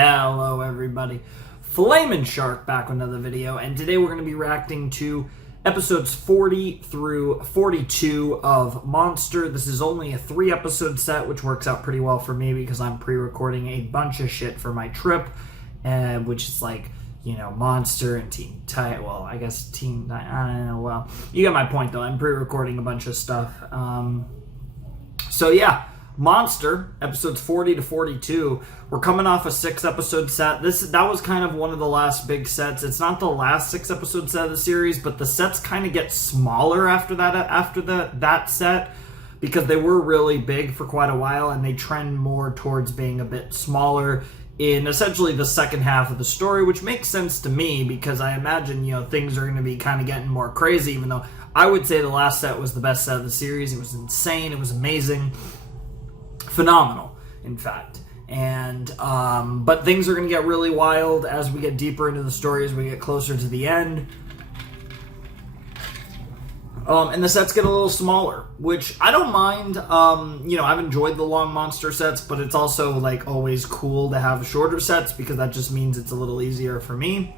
Hello everybody, Flamin' Shark back with another video, and today we're going to be reacting to episodes 40 through 42 of Monster. This is only a 3-episode set, which works out pretty well for me because I'm pre-recording a bunch of shit for my trip, which is like, you know, Monster and Teen Titan. Well, I guess Teen Titan, I don't know. Well, you get my point though. I'm pre-recording a bunch of stuff. So yeah. Monster, episodes 40 to 42. We're coming off a 6-episode set. That was kind of one of the last big sets. It's not the last 6-episode set of the series, but the sets kind of get smaller after that set, because they were really big for quite a while, and they trend more towards being a bit smaller in essentially the second half of the story, which makes sense to me because I imagine, you know, things are going to be kind of getting more crazy, even though I would say the last set was the best set of the series. It was insane. It was amazing. Phenomenal, in fact. And but things are going to get really wild as we get deeper into the story, as we get closer to the end. And the sets get a little smaller, which I don't mind. You know, I've enjoyed the long Monster sets, but it's also like always cool to have shorter sets because that just means it's a little easier for me.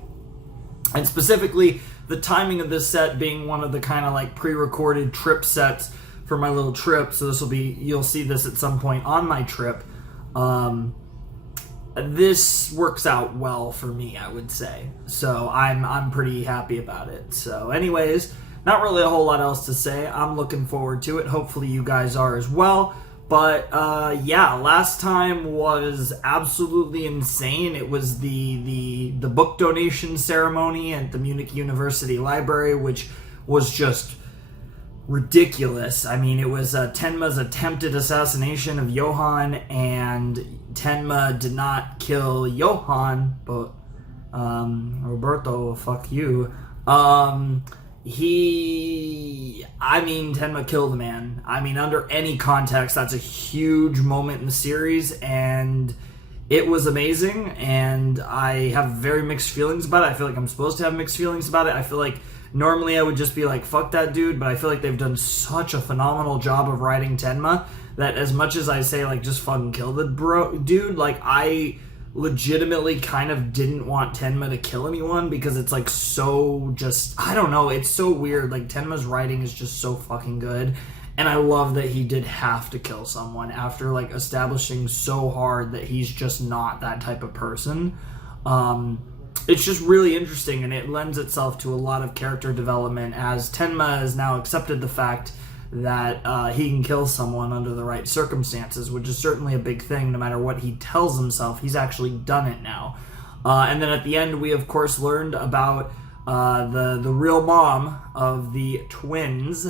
And specifically, the timing of this set being one of the kind of like pre-recorded trip sets for my little trip, so this will be, you'll see this at some point on my trip. This works out well for me, I would say. So I'm pretty happy about it. So anyways, not really a whole lot else to say. I'm looking forward to it. Hopefully you guys are as well. But yeah, last time was absolutely insane. It was the book donation ceremony at the Munich University Library, which was just ridiculous. I mean, it was Tenma's attempted assassination of Johann, and Tenma did not kill Johann, but Roberto, fuck you. Tenma killed the man. I mean, under any context, that's a huge moment in the series, and it was amazing, and I have very mixed feelings about it. I feel like I'm supposed to have mixed feelings about it. I feel like normally I would just be like, fuck that dude, but I feel like they've done such a phenomenal job of writing Tenma that as much as I say, like, just fucking kill the dude, like, I legitimately kind of didn't want Tenma to kill anyone because it's, like, so just, I don't know, it's so weird. Like, Tenma's writing is just so fucking good, and I love that he did have to kill someone after, like, establishing so hard that he's just not that type of person. It's just really interesting, and it lends itself to a lot of character development as Tenma has now accepted the fact that he can kill someone under the right circumstances, which is certainly a big thing. No matter what he tells himself, he's actually done it now. And then at the end, we of course learned about the real mom of the twins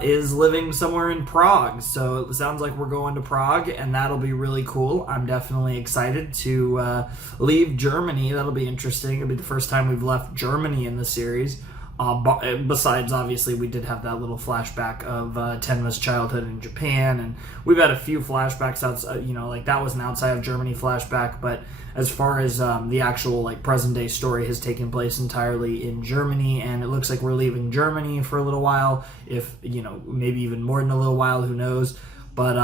is living somewhere in Prague. So it sounds like we're going to Prague, and that'll be really cool. I'm definitely excited to leave Germany. That'll be interesting. It'll be the first time we've left Germany in the series. Besides, obviously, we did have that little flashback of Tenma's childhood in Japan, and we've had a few flashbacks outside, you know, like that was an outside of Germany flashback, but as far as the actual, like, present-day story has taken place entirely in Germany, and it looks like we're leaving Germany for a little while, if, you know, maybe even more than a little while, who knows. But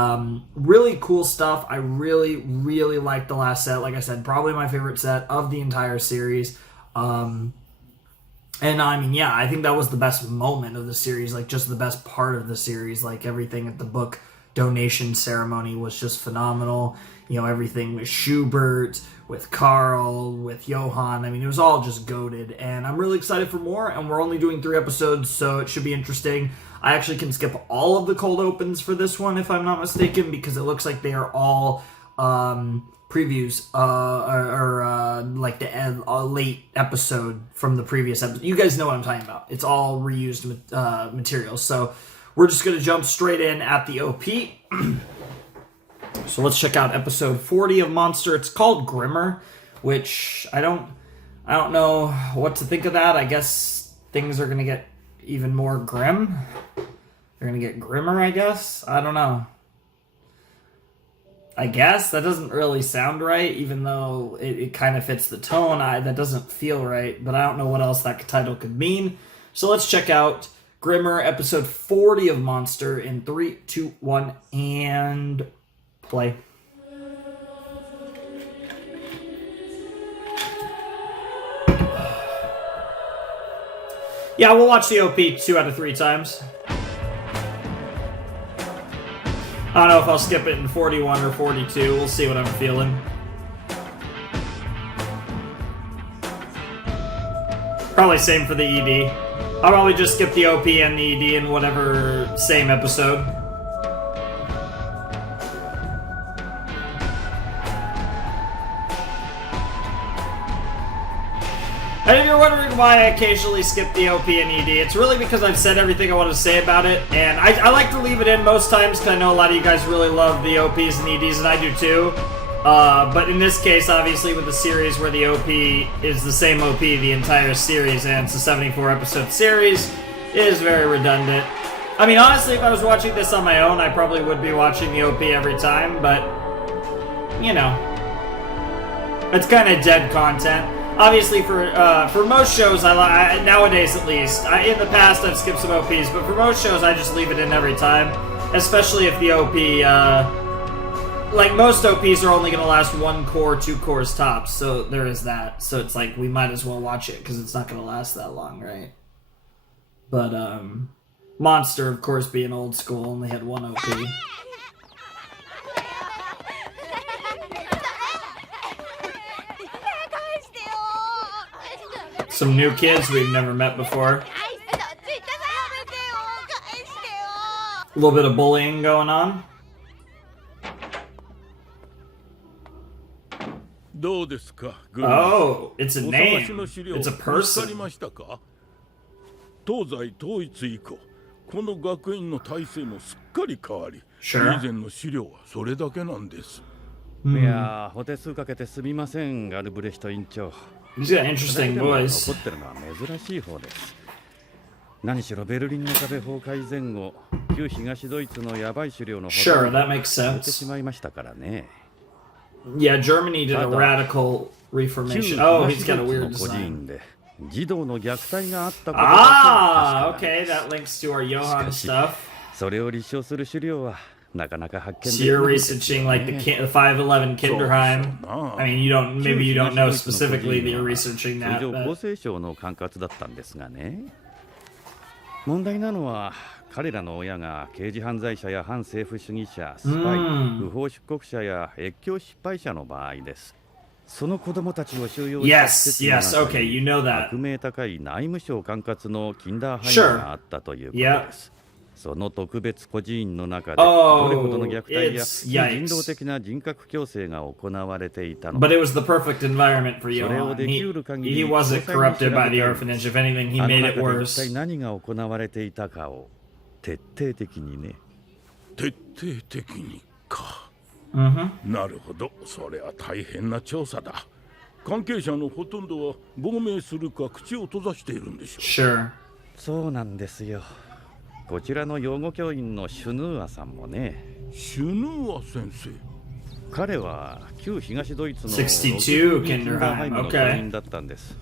really cool stuff. I really, really liked the last set. Like I said, probably my favorite set of the entire series. And I mean, yeah, I think that was the best moment of the series, like just the best part of the series. Like everything at the book donation ceremony was just phenomenal. You know, everything with Schubert, with Carl, with Johann. I mean, it was all just goated, and I'm really excited for more, and we're only doing 3 episodes, so it should be interesting. I actually can skip all of the cold opens for this one, if I'm not mistaken, because it looks like they are all previews or like the late episode from the previous episode. You guys know what I'm talking about. It's all reused materials. So we're just going to jump straight in at the OP. So let's check out episode 40 of Monster. It's called Grimmer, which I don't know what to think of that. I guess things are going to get even more grim. They're going to get grimmer, I guess. I don't know. I guess that doesn't really sound right, even though it kind of fits the tone. That doesn't feel right, but I don't know what else that title could mean. So let's check out Grimmer, episode 40 of Monster in 3, 2, 1, and play. Yeah, we'll watch the OP 2 out of 3 times. I don't know if I'll skip it in 41 or 42. We'll see what I'm feeling. Probably same for the ED. I'll probably just skip the OP and the ED in whatever same episode. And if you're wondering why I occasionally skip the OP and ED, it's really because I've said everything I want to say about it, and I like to leave it in most times because I know a lot of you guys really love the OPs and EDs, and I do too. But in this case, obviously, with a series where the OP is the same OP the entire series, and it's a 74-episode series, it is very redundant. I mean, honestly, if I was watching this on my own, I probably would be watching the OP every time, but, you know, it's kind of dead content. Obviously, for most shows, nowadays at least, in the past I've skipped some OPs, but for most shows I just leave it in every time, especially if the OP, like most OPs are only going to last 1 core, 2 cores tops, so there is that. So it's like, we might as well watch it, because it's not going to last that long, right? But, Monster, of course, being old school, only had 1 OP. Some new kids we've never met before. A little bit of bullying going on. Oh, it's a name. It's a person. Sure. He's got an interesting voice. 何しろベルリンの壁崩壊前後、旧東ドイツのヤバい資料のほとんどを持ってしまいましたからね。Yeah, Germany did a radical reformation. Oh, he's got a weird design. 児童の虐待があったことだけ。Okay, that links to our Johann stuff. それを立証する資料はなかなか発見できない。So you're researching like the 511 Kinderheim. I mean, maybe you don't know specifically that you're researching that. 通常厚生省の管轄だったんですがね。問題なのは彼らの親が刑事犯罪者や反政府主義者、スパイ、不法出国者や越境失敗者の場合です。その子供たちを収容した施設の中に悪名高い内務省管轄のキンダーハイムがあったということです。その特別孤児院の中でどれほどの虐待や人道的な人格矯正が行われていたのか。But it was the perfect environment for Johann. He wasn't corrupted by the orphanage. If anything, he made it worse. 一体何が行われていたかを徹底的にね。徹底的にか。なるほど、それは大変な調査だ。関係者のほとんどは亡命するか口を閉ざしているんでしょう。Sure. そうなんですよ。こちらの養護教員のシュヌーアさんもね。シュヌーア先生。彼は旧東ドイツの62 Kinderheim の教員だったんです。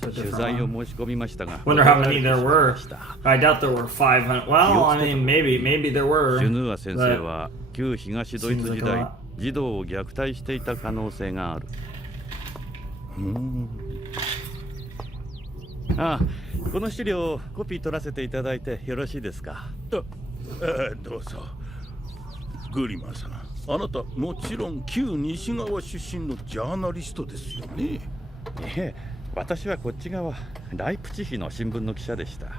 取材を申し込みましたが。Wonder how many there were. I doubt there were 500. Well, I mean, maybe there were. シュヌーア先生は旧東ドイツ時代、児童を虐待していた可能性がある。ああ、この資料コピー取らせていただいてよろしいですか。どうぞ。グリマンさん、あなたもちろん旧西側出身のジャーナリストですよね。ええ、私はこっち側、ライプチヒの新聞の記者でした。あ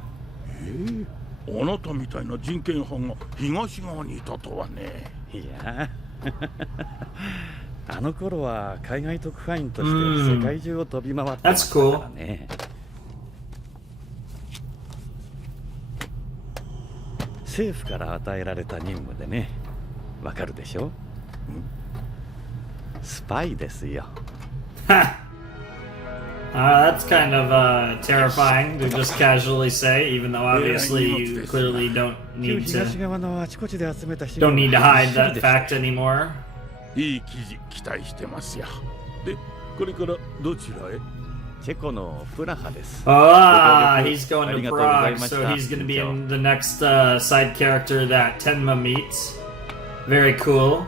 なたみたいな人権派が東側にいたとはね。いやあの頃は海外特派員として世界中を飛び回ってましたからね。政府から与えられた任務でね。わかるでしょ？スパイですよ。That's kind of terrifying to just casually say, even though obviously you clearly don't need to hide that fact anymore. いい記事期待してますよ。で、これからどちらへ？チェコのプラハです。Ah, he's going to Prague, so he's going to be in the next side character that Tenma meets. Very cool.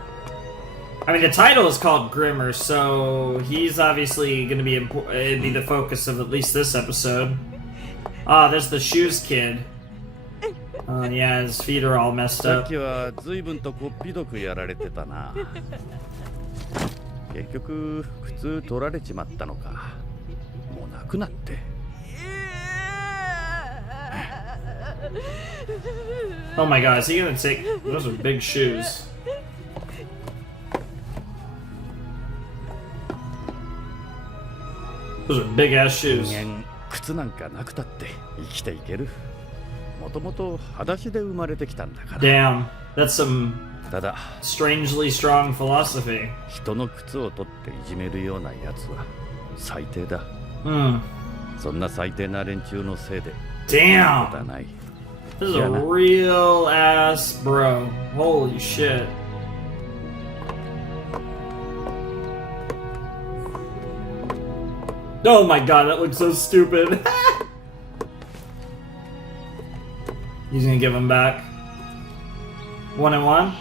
I mean, the title is called Grimmer, so he's obviously going to be the focus of at least this episode. Ah, there's the shoes kid. Yeah, his feet are all messed さっ up. きは随分とこっぴどくやられてたな。結局靴取られちまったのか。もうなくなって。Oh my god, is he gonna take... Those are big shoes. Those are big ass shoes. 人間靴なんかなくたって生きていける。もともと裸足で生まれてきたんだから。Damn, that's some ただ strangely strong philosophy. 人の靴を取っていじめるようなやつは最低だ。そんな最低な連中のせいで。Damn! ことはない。 This is a real ass bro. Holy shit. Oh my god, that looks so stupid. He's gonna give him back. 1-1?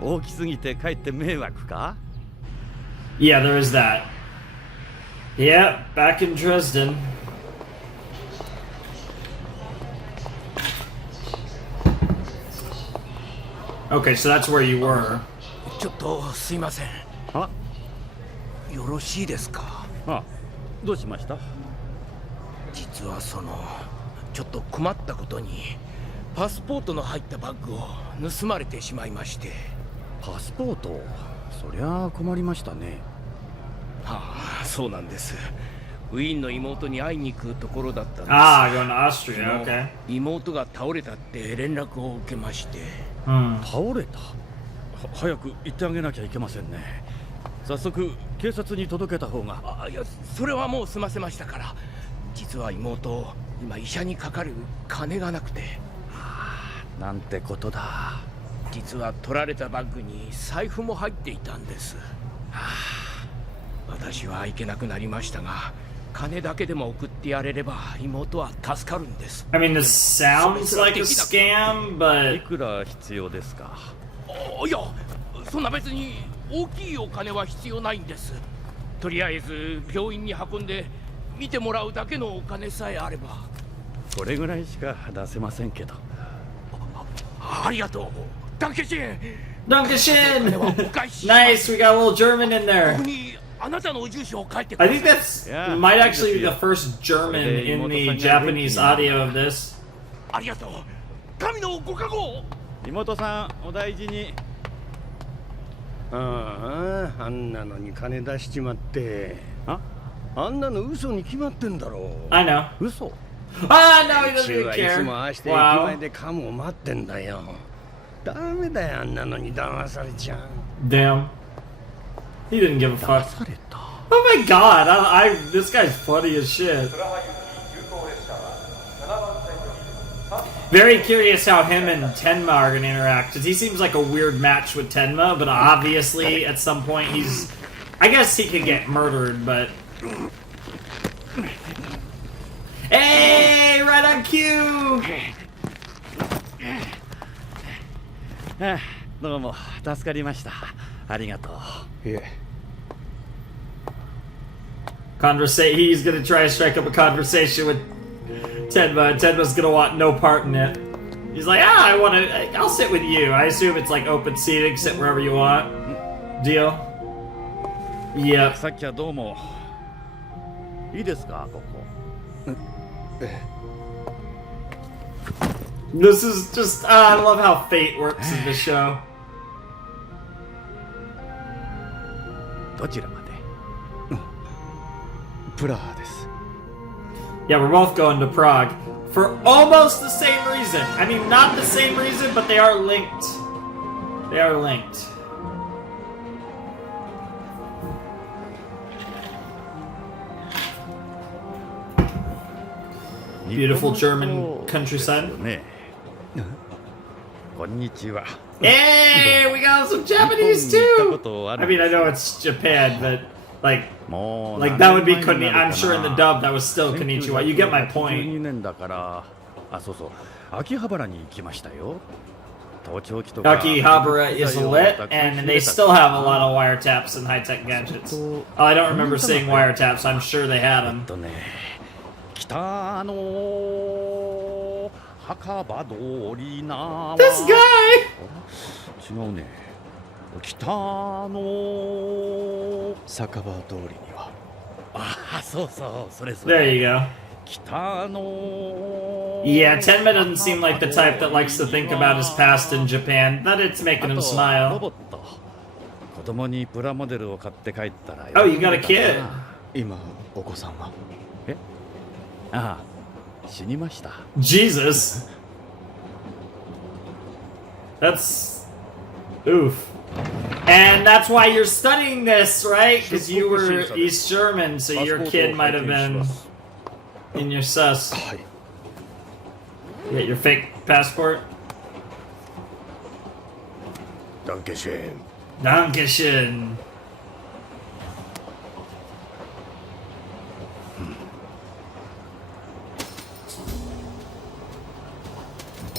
大きすぎてかえって迷惑か? Yeah, there is that. Yeah, back in Dresden. Okay, so that's where you were. ちょっとすいません。あ、よろしいですか。あ、どうしました？実はちょっと困ったことにパスポートの入ったバッグを盗まれてしまいまして。パスポート？そりゃ困りましたね。はあ、そうなんです。ウィーンの妹に会いに行くところだったんです。Ah, going to Austria, okay. 妹が倒れたって連絡を受けまして。倒れた？早く行ってあげなきゃいけませんね。早速警察に届けた方が。いや、それはもう済ませましたから。実は妹、今医者にかかる金がなくて。なんてことだ。実は取られたバッグに財布も入っていたんです。私は行けなくなりましたが、金だけでも送ってやれれば妹は助かるんです。I mean, this sounds like a scam, but いくら必要ですか？いや、そんな別に大きいお金は必要ないんです。とりあえず病院に運んで見てもらうだけのお金さえあれば。それぐらいしか出せませんけど。ありがとう。ダンケシン。Dankeschön! Nice, we got a little German in there. ここにあなたの住所を書いてく I だ think さい。 that's might actually be the first German in the Japanese audio of this. ありがとう。神のご加護。妹さん、お大事に。ああ、あんなのに金出しちまって。あんなの嘘に決まってんだろう。I know. 嘘？ Ah, no, he 中 doesn't はい even つもああ care. して駅前 Wow. でカムを待ってんだよ。ダメだよ、あんなのに騙されちゃう。 Damn. He didn't give a 出 fuck. された。 Oh my god, this guy's funny as shit. Very curious how him and Tenma are gonna interact, because he seems like a weird match with Tenma, but obviously at some point I guess he could get murdered, but... Hey, right on cue! どうも助かりました。ありがとう。いえ。He's gonna try to strike up a conversation with Tenma, and Tenma's gonna want no part in it. He's like, I'll sit with you. I assume it's like open seating, sit wherever you want. Deal? Yep. さっきはどうも。いいですか、ここ。This is just, I love how fate works in the show. どちらまで？プラハです。 Yeah, we're both going to Prague for almost the same reason. I mean, not the same reason, but they are linked. They are linked. Beautiful German countryside. ね。こんにちは。 Hey, we got some Japanese too. I mean, I know it's Japan, but like もう that would be konnichiwa. I'm sure in the dub that was still konnichiwa. You get my point. 12年だから、あ、そうそう、秋葉原に行きましたよ。Akihabara is lit, and they still have a lot of wiretaps and high-tech gadgets. Oh, I don't remember seeing wiretaps. I'm sure they had them. 北の墓場通りな This guy! 違うね北の酒場通りにはあそうそうそれそ There れ you go. 北の Yeah, Tenma doesn't seem like the type that likes to think about his past in Japan, but it's making him ロ smile. ボット子供にプラモデルを買って帰ったら Oh, you got a kid. 今お子さんはえああ死にました Jesus. That's... Oof. And that's why you're studying this, right? Because you were East German, so your kid might have been in your sus. はい You got your fake passport? ダンケシェーン Dankeschön.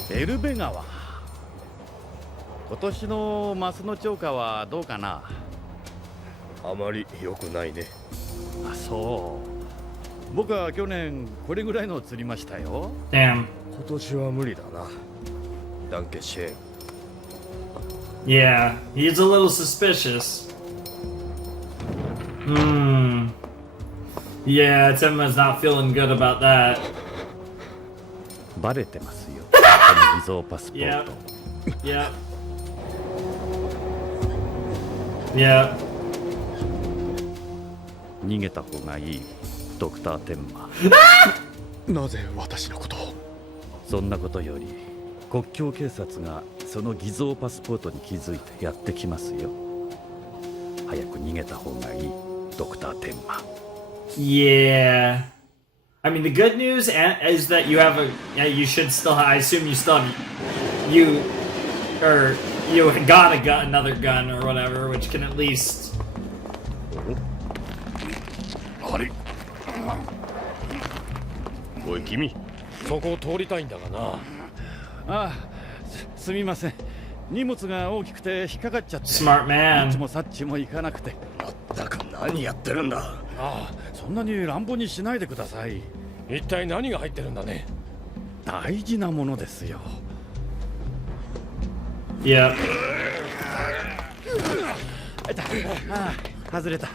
エルベ川今年のマスの超過はどうかなあまり良くないねあそう僕は去年これぐらいのを釣りましたよ Damn. 今年は無理だなダンケシェーン Yeah, he's a little suspicious. Yeah, Tenma's not feeling good about that. バレてますよこの偽造パスポー Yep. ト Yep. Yep. 逃げた方がいいドクターテンマなぜ私のことをそんなことより国境警察がその偽造パスポートに気づいてやってきますよ早く逃げた方がいいドクターテンマ Yeah. I mean, the good news is that you have a. Yeah, you should still. I assume you still have. You got another gun or whatever, which can at least. あれおい君そこを通りたいんだがなああすみません荷物が大きくて引っかかっちゃって Smart こっ man. ちもさっちも行かなくてだから何やってるんだああそんなに乱暴にしないでください一体何が入ってるんだね大事なものですよ Yep. ああ外れた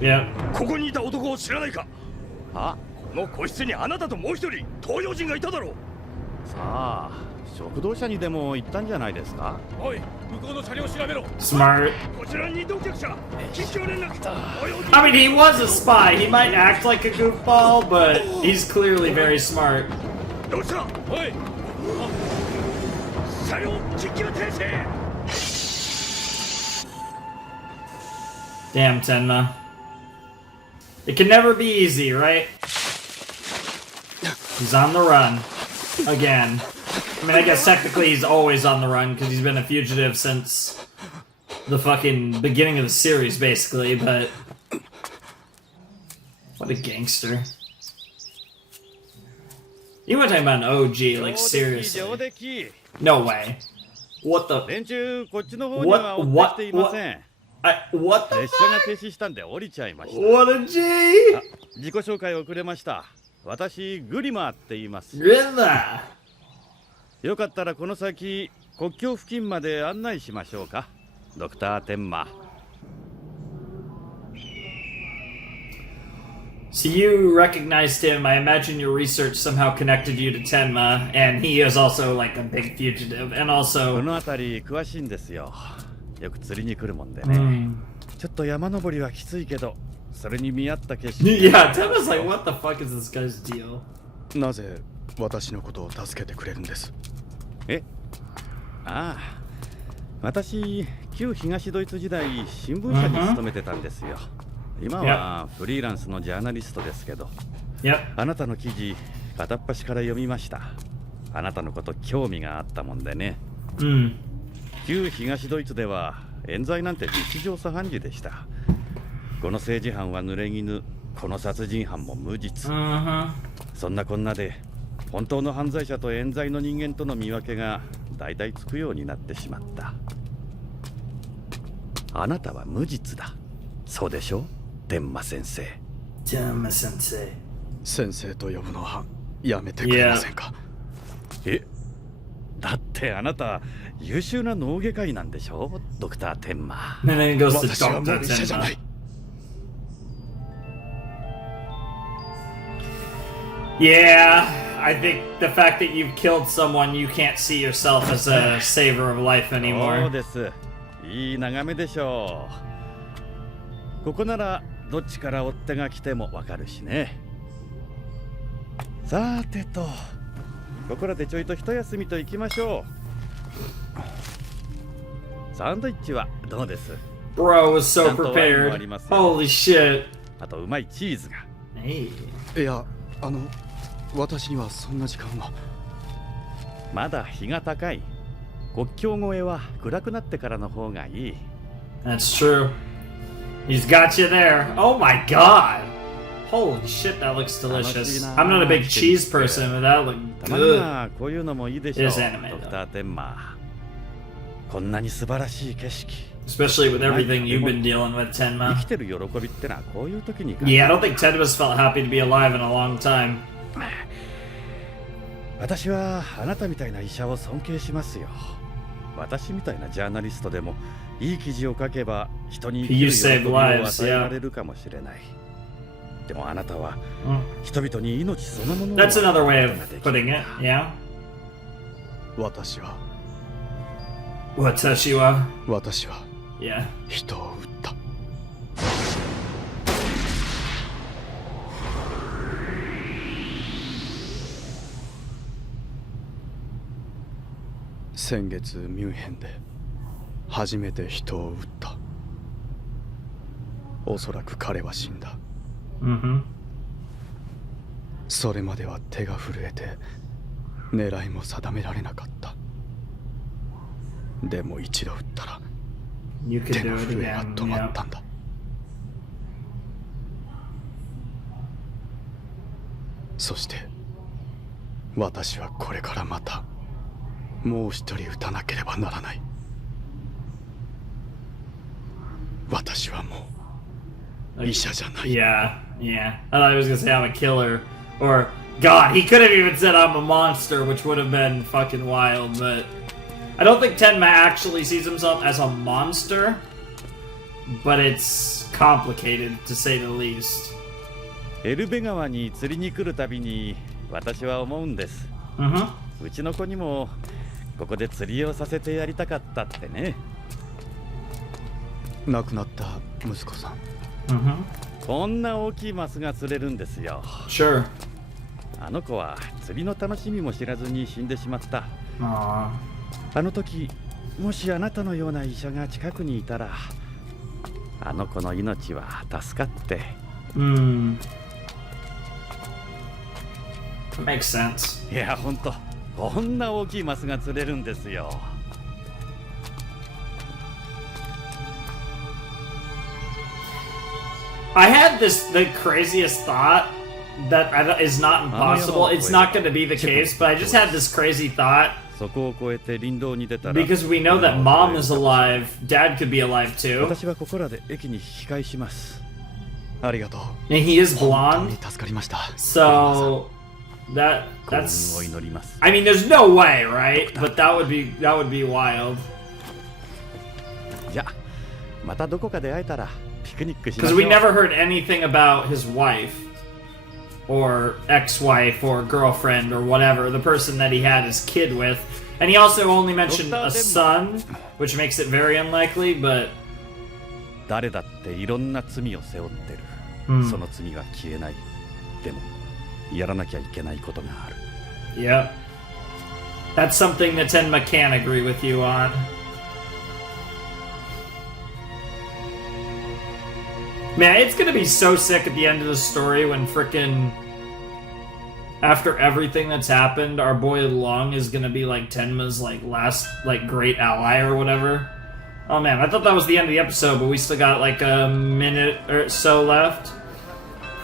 Yep. ここにいた男を知らないかあこの個室にあなたともう一人東洋人がいただろうさあ食堂車にでも行ったんじゃないですかおい向こうの車両を調べろ Smart. こちらに到着者緊急連絡東洋人 I mean, he was a spy. He might act like a goofball, but he's clearly very smart. どうしたおい車両緊急停止 Damn, Tenma. It can never be easy, right? He's on the run. Again. I mean, I guess technically he's always on the run because he's been a fugitive since the fucking beginning of the series, basically, but... What a gangster. You were talking about an OG, like, seriously. 上出来 No way. What the... 連中こっちの方には追ってきていません what the 列車が停止したんで降りちゃいました What a G! あ自己紹介遅れました私グリマーって言います Grilla! よかったらこの先国境付近まで案内しましょうかドクターテンマ So you recognized him. I imagine your research somehow connected you to Tenma, and he is also like a big fugitive, and こ also... の辺り詳しいんですよよく釣りに来るもんでね、ちょっと山登りはきついけどそれに見合った景色 Yeah, Tenma's like, what the fuck is this guy's deal? なぜ私のことを助けてくれるんですえああ私旧東ドイツ時代新聞社に勤めてたんですよ今はフリーランスのジャーナリストですけど Yep. あなたの記事片っ端から読みましたあなたのこと興味があったもんでね旧東ドイツでは冤罪なんて日常茶飯事でしたこの政治犯は濡れ衣この殺人犯も無実そんなこんなで本当の犯罪者と冤罪の人間との見分けが大体つくようになってしまった。あなたは無実だ。そうでしょ、天馬先生。天馬先生。先生と呼ぶのはやめてくれませんか。え、だってあなた優秀な脳外科医なんでしょ、ドクター天馬。私はもう医者じゃない。Yeah, I think the fact that you've killed someone, you can't see yourself as a saver of life そう anymore. です。いい眺めでしょう。ここならどっちから追っ手が来てもわかるしね。さてと、ここらでちょいと一休みと行きましょう。サンドイッチはどうです？ Bro was so prepared. Holy shit. あとうまいチーズが。Hey. いや、私にはそんな時間は。まだ日が高い。国境越えは暗くなってからの方がいい。That's true. He's got you there. Oh my god. Holy shit, that looks delicious. I'm not a big cheese person, but that looked たまに good. はこういうのもいいでしょう。 It is anime, ドクター天馬。こんなに素晴らしい景色。 Especially with everything you've been dealing with, 生 Tenma. きてる喜びってのはこういう時に。 Yeah, I don't think Tenma's felt happy to be alive in a long time. 私はあなたみたいな医者を尊敬しますよ。私みたいなジャーナリストでもいい記事を書けば人に生きる喜びを与えられるかもしれない。でもあなたは人々に命そのものを。 That's another way of putting it, yeah? 私は Watashi wa? 私は Yeah. 人を撃った。先月ミュンヘンで初めて人を撃った。おそらく彼は死んだ。Mm-hmm. それまでは手が震えて狙いも定められなかった。でも一度撃ったら You could 手 do の it 震えが again. 止ま Yeah. ったんだ。そして私はこれからまたもう一人撃たなければならない。私はもう医者じゃない。 Yeah, yeah. I thought he was gonna say I'm a killer. Or, God, he could have even said I'm a monster, which would have been fucking wild, but I don't think Tenma actually sees himself as a monster, but it's complicated, to say the least. エルベ川に釣りに来るたびに私は思うんです。 Mm-hmm. うちの子にもここで釣りをさせてやりたかったってね。亡くなった息子さん。 Mm-hmm. こんな大きいマスが釣れるんですよ。 Sure. あの子は釣りの楽しみも知らずに死んでしまった。 Aww. あの時もしあなたのような医者が近くにいたらあの子の命は助かって。 Makes sense. いやほんとこんな大きいマスが釣れるんですよ。 I had the craziest thought that is not impossible. It's not going to be the case, but I just had this crazy thought そこを越えて林道に出たら because we know that mom is alive, dad could be alive too, 私はここらで駅に引き返します。ありがとう。 and he is 本当 blonde. に助かりました。 So that's 幸運を祈ります。 I mean, there's no way, right? But that would be wild じゃあまたどこかで会えたらピクニックしまし because ょう。 we never heard anything about his wife or ex-wife or girlfriend or whatever, the person that he had his kid with. And he also only mentioned a son, which makes it very unlikely, but 誰だっていろんな罪を背負ってる、その罪は消えない。でもやらなきゃいけないことがある。 yep. That's something that Tenma can agree with you on. Man, it's gonna be so sick at the end of the story when frickin' after everything that's happened, our boy Long is gonna be like Tenma's like last like great ally or whatever. Oh man, I thought that was the end of the episode, but we still got like a minute or so left.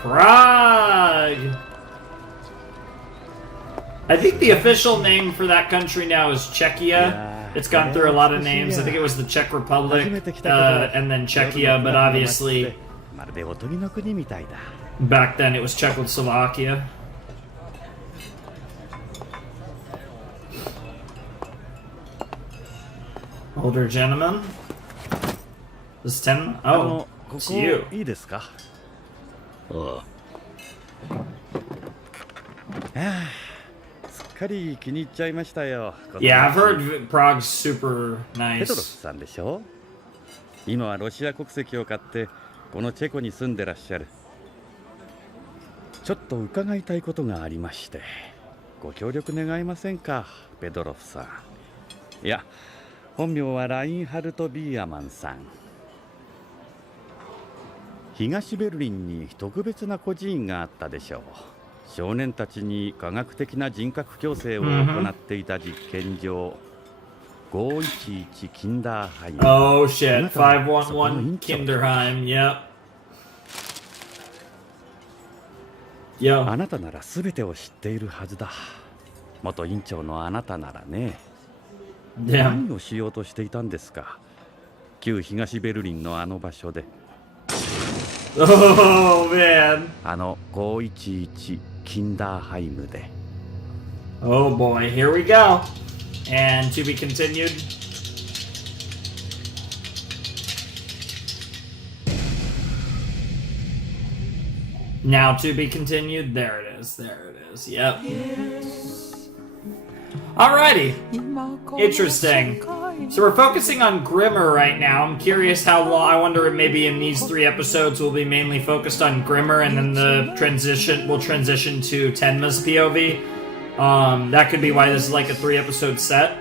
Prague! I think the official name for that country now is Czechia. It's gone through a lot of names. I think it was the Czech Republic and then Czechia, but obviously back then it was Czechoslovakia. Older gentleman. This is 10. Oh, it's you. いいですか？あすっかり気に入っちゃいましたよ。 Yeah, I've heard Prague's super ペトロフ nice. さんでしょ？今はロシア国籍を買ってこのチェコに住んでらっしゃる。ちょっと伺いたいことがありまして、ご協力願えませんか、ペドロフさん。いや、本名はラインハルト・ビーアマンさん。東ベルリンに特別な孤児院があったでしょう。少年たちに科学的な人格矯正を行っていた実験場、511キンダーハイム。 Oh shit, 511 Kinderheim, yep. あなたなら全てを知っているはずだ。元院長のあなたならね。何をしようとしていたんですか、旧東ベルリンのあの場所で。Oh man. あの511キンダーハイムで。 Oh boy, here we go. And to be continued. Now to be continued. There it is. There it is. Yep. Alrighty. Interesting. So we're focusing on Grimmer right now. I'm curious how long. I wonder if maybe in these 3 episodes we'll be mainly focused on Grimmer, and then we'll transition to Tenma's POV. That could be why this is like a 3-episode set.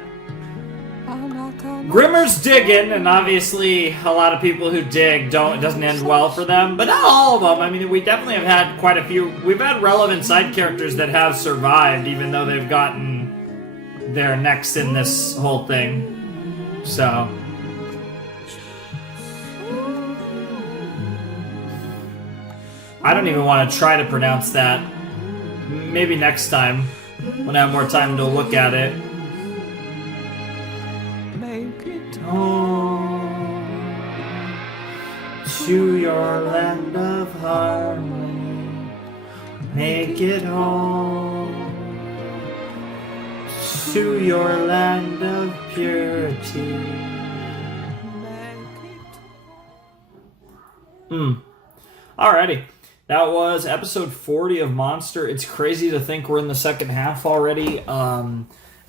Grimmer's digging, and obviously a lot of people who dig it doesn't end well for them, but not all of them. I mean, we definitely have had quite a few. We've had relevant side characters that have survived, even though they've gotten their necks in this whole thing. So I don't even want to try to pronounce that. Maybe next time when I have more time to look at it. Make it home to your land of harmony. Make it home to your land of purity. Alrighty. That was episode 40 of Monster. It's crazy to think we're in the second half already. I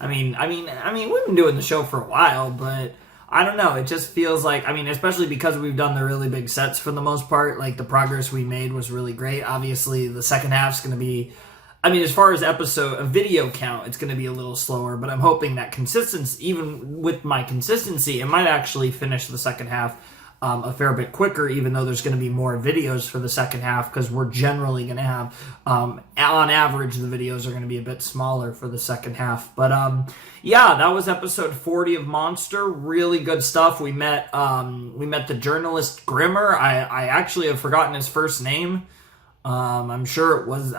mean, we've been doing the show for a while, but I don't know. It just feels like, especially because we've done the really big sets for the most part, like the progress we made was really great. Obviously, the second half's going to be, as far as a video count, it's going to be a little slower, but I'm hoping that consistency, even with my consistency, it might actually finish the second half a fair bit quicker, even though there's going to be more videos for the second half, because we're generally going to have, on average, the videos are going to be a bit smaller for the second half. But yeah, that was episode 40 of Monster. Really good stuff. We met the journalist Grimmer. I actually have forgotten his first name. I'm sure it was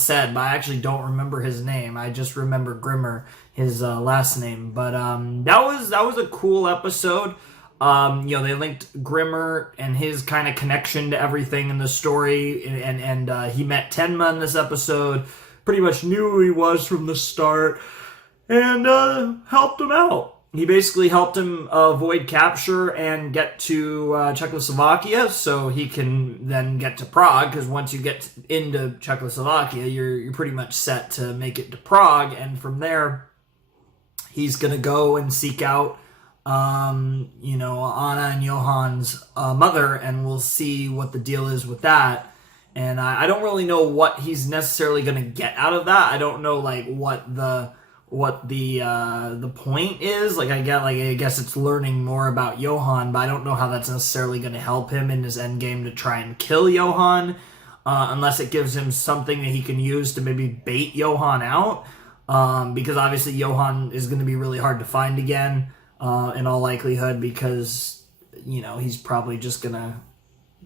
said, but I actually don't remember his name. I just remember Grimmer, his last name. But that was a cool episode. They linked Grimmer and his kind of connection to everything in the story, and he met Tenma in this episode, pretty much knew who he was from the start, and helped him out. He basically helped him avoid capture and get to Czechoslovakia, so he can then get to Prague, because once you get into Czechoslovakia, you're pretty much set to make it to Prague, and from there, he's gonna go and seek out Anna and Johann's mother, and we'll see what the deal is with that. And I don't really know what he's necessarily going to get out of that. I don't know what the point is. I guess it's learning more about Johann, but I don't know how that's necessarily going to help him in his end game to try and kill Johann, unless it gives him something that he can use to maybe bait Johann out. Because obviously Johann is going to be really hard to find again. In all likelihood, because, he's probably just gonna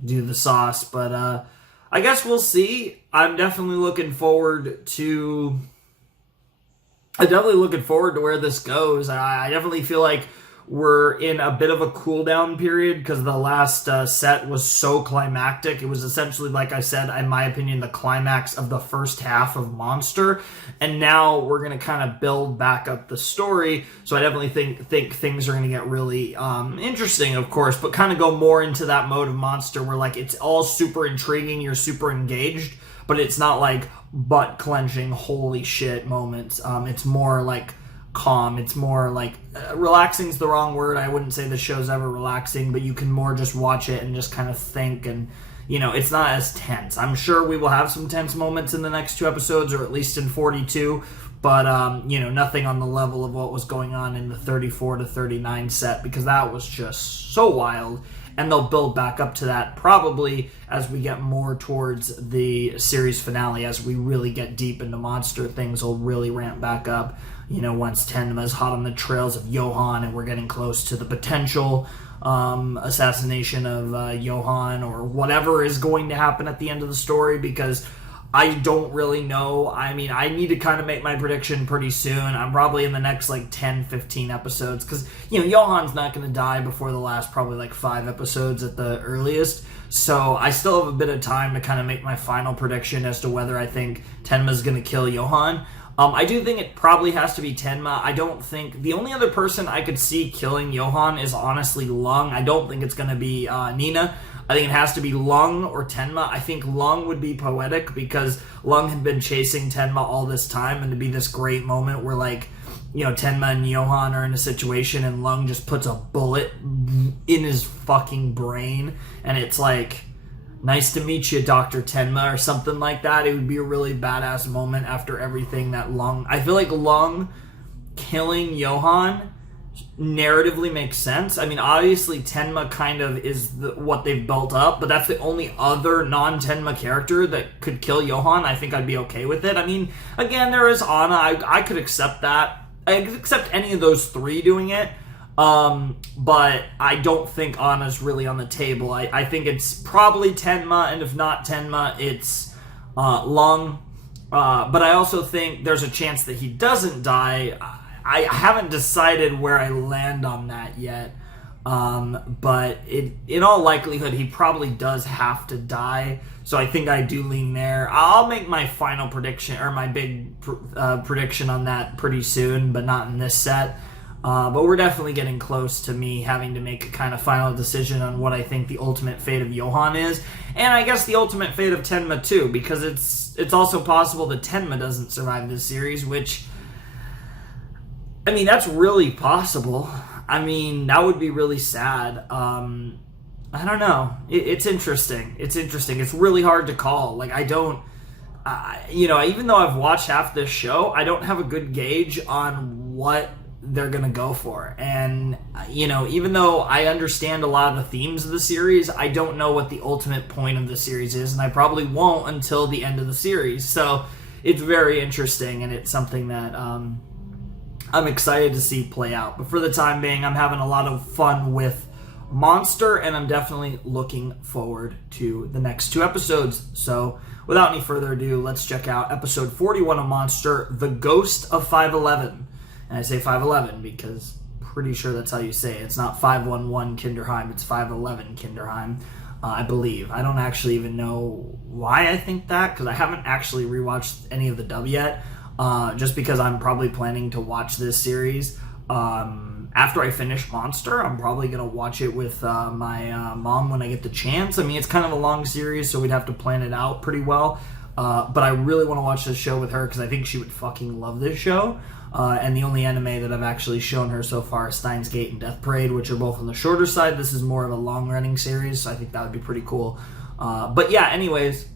do the sauce, but, I guess we'll see. I'm definitely looking forward to I'm definitely looking forward to where this goes. I definitely feel like we're in a bit of a cool down period because the last set was so climactic. It was essentially, like I said, in my opinion, the climax of the first half of Monster. And now we're going to kind of build back up the story. So I definitely think things are going to get really interesting, of course, but kind of go more into that mode of Monster where like it's all super intriguing, you're super engaged, but it's not like butt clenching, holy shit moments. It's more like calm. It's more like relaxing's the wrong word. I wouldn't say the show's ever relaxing, but you can more just watch it and just kind of think, and it's not as tense. I'm sure we will have some tense moments in the next 2 episodes, or at least in 42, but nothing on the level of what was going on in the 34 to 39 set, because that was just so wild. And they'll build back up to that probably as we get more towards the series finale. As we really get deep into Monster, things will really ramp back up. Once Tenma's hot on the trails of Johan and we're getting close to the potential assassination of Johan, or whatever is going to happen at the end of the story, because I don't really know. I mean, I need to kind of make my prediction pretty soon. I'm probably in the next 10, 15 episodes, because, Johan's not going to die before the last probably 5 episodes at the earliest. So I still have a bit of time to kind of make my final prediction as to whether I think Tenma's going to kill Johan. I do think it probably has to be Tenma. I don't think... The only other person I could see killing Johan is honestly Lung. I don't think it's going to be Nina. I think it has to be Lung or Tenma. I think Lung would be poetic because Lung had been chasing Tenma all this time, and to be this great moment where Tenma and Johan are in a situation and Lung just puts a bullet in his fucking brain, and it's like, nice to meet you, Dr. Tenma, or something like that. It would be a really badass moment after everything that Lung... I feel like Lung killing Johan narratively makes sense. I mean, obviously Tenma kind of is what they've built up, but that's the only other non-Tenma character that could kill Johan. I think I'd be okay with it. I mean, again, there is Anna. I could accept that. I could accept any of those 3 doing it. But I don't think Anna's really on the table. I think it's probably Tenma, and if not Tenma, it's Lung. But I also think there's a chance that he doesn't die. I haven't decided where I land on that yet. But in all likelihood, he probably does have to die. So I think I do lean there. I'll make my final prediction, or my big prediction on that pretty soon, but not in this set. But we're definitely getting close to me having to make a kind of final decision on what I think the ultimate fate of Johan is. And I guess the ultimate fate of Tenma too, because it's also possible that Tenma doesn't survive this series, which... I mean, that's really possible. I mean, that would be really sad. I don't know. It's interesting. It's interesting. It's really hard to call. I don't... even though I've watched half this show, I don't have a good gauge on what they're gonna go for. And even though I understand a lot of the themes of the series, I don't know what the ultimate point of the series is, and I probably won't until the end of the series. So it's very interesting, and it's something that I'm excited to see play out. But for the time being, I'm having a lot of fun with Monster, and I'm definitely looking forward to the next 2 episodes. So without any further ado, let's check out episode 41 of Monster, The Ghost of 511. And I say 511 because pretty sure that's how you say it. It's not 511 Kinderheim, it's 511 Kinderheim, I believe. I don't actually even know why I think that, because I haven't actually rewatched any of the dub yet, just because I'm probably planning to watch this series. After I finish Monster, I'm probably going to watch it with my mom when I get the chance. I mean, it's kind of a long series, so we'd have to plan it out pretty well. But I really want to watch this show with her because I think she would fucking love this show. And the only anime that I've actually shown her so far is Steins Gate and Death Parade, which are both on the shorter side. This is more of a long-running series, so I think that would be pretty cool. But yeah, anyways,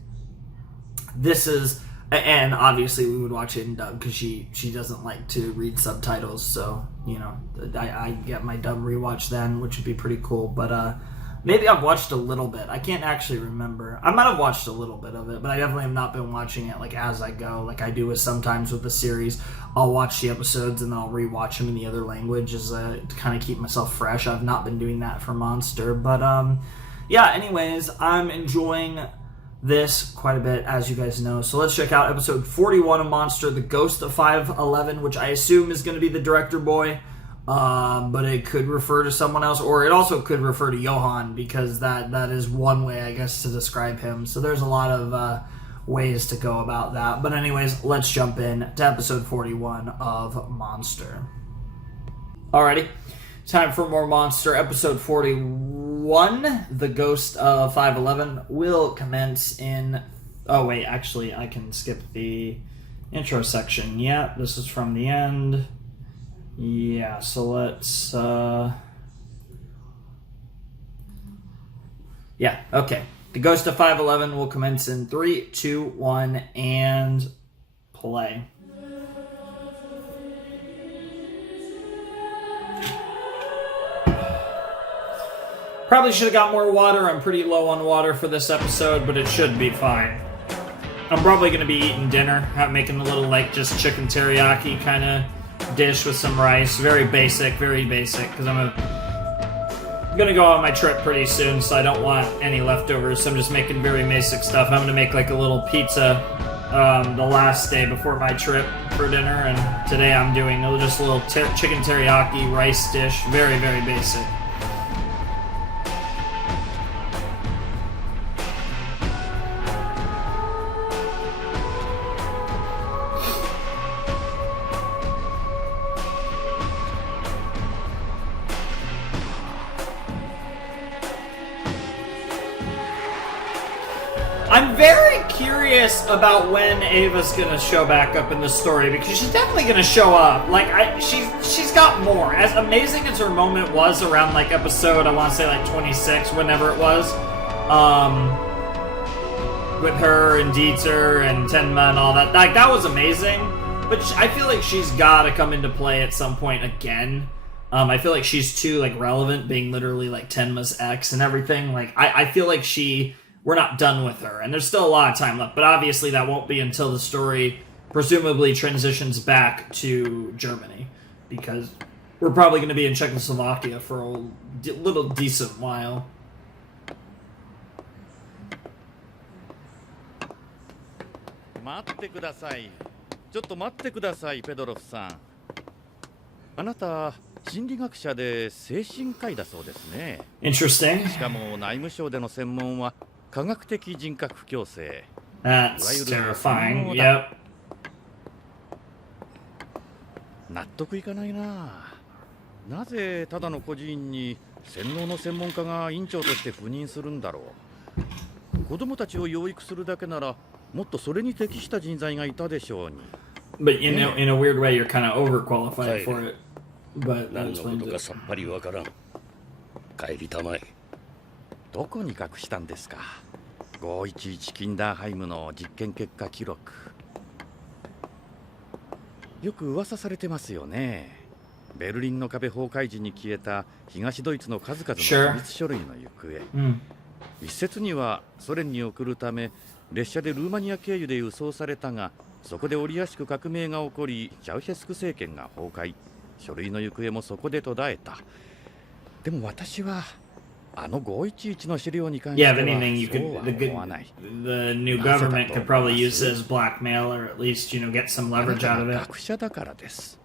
this is... And obviously we would watch it in dub because she doesn't like to read subtitles, so, I get my dub rewatch then, which would be pretty cool. But maybe I've watched a little bit. I can't actually remember. I might have watched a little bit of it, but I definitely have not been watching it as I go, like I do with sometimes with the series. I'll watch the episodes and then I'll rewatch them in the other language to kind of keep myself fresh. I've not been doing that for Monster, but yeah, anyways, I'm enjoying this quite a bit, as you guys know. So let's check out episode 41 of Monster, The Ghost of 511, which I assume is going to be the director boy. But it could refer to someone else, or it also could refer to Johan, because that is one way, I guess, to describe him. So there's a lot of ways to go about that. But anyways, let's jump in to episode 41 of Monster. Alrighty, time for more Monster. Episode 41, The Ghost of 511, will commence in... Oh wait, actually, I can skip the intro section. Yeah, this is from the end. Yeah, so let's, yeah, okay. The Ghost of 511 will commence in 3, 2, 1, and play. Probably should have got more water. I'm pretty low on water for this episode, but it should be fine. I'm probably going to be eating dinner, making a little, like, just chicken teriyaki kind of dish with some rice. Very basic, because I'm gonna go on my trip pretty soon, so I don't want any leftovers, so I'm just making very basic stuff. I'm gonna make like a little pizza the last day before my trip for dinner, and today I'm doing just a little chicken teriyaki rice dish. Very basic. I'm very curious about when Ava's gonna show back up in the story, because she's definitely gonna show up. Like, she's got more. As amazing as her moment was around like episode, I want to say like 26, whenever it was, with her and Dieter and Tenma and all that. Like, that was amazing. But I feel like she's got to come into play at some point again. I feel like she's too like relevant, being literally like Tenma's ex and everything. Like, I feel like we're not done with her, and there's still a lot of time left, but obviously that won't be until the story presumably transitions back to Germany, because we're probably going to be in Czechoslovakia for a little decent while. Interesting. That's terrifying. Yep. 納得いかないな。なぜただの孤児院に洗脳の専門家が院長として赴任するんだろう。子供たちを養育するだけならもっとそれに適した人材がいたでしょうに。But in a weird way, you're kind of overqualified for it. But 何のことかさっぱりわからん。帰りたまえ。どこに隠したんですか。511キンダーハイムの実験結果記録。よく噂されてますよね。ベルリンの壁崩壊時に消えた東ドイツの数々の秘密書類の行方。一説にはソ連に送るため列車でルーマニア経由で輸送されたが、そこで折々しく革命が起こり、チャウシェスク政権が崩壊。書類の行方もそこで途絶えた。でも私はあの511の資料に関してはそうは思わない。The new government could probably use it as blackmail, or at least, get some leverage out of it. 学者だからです。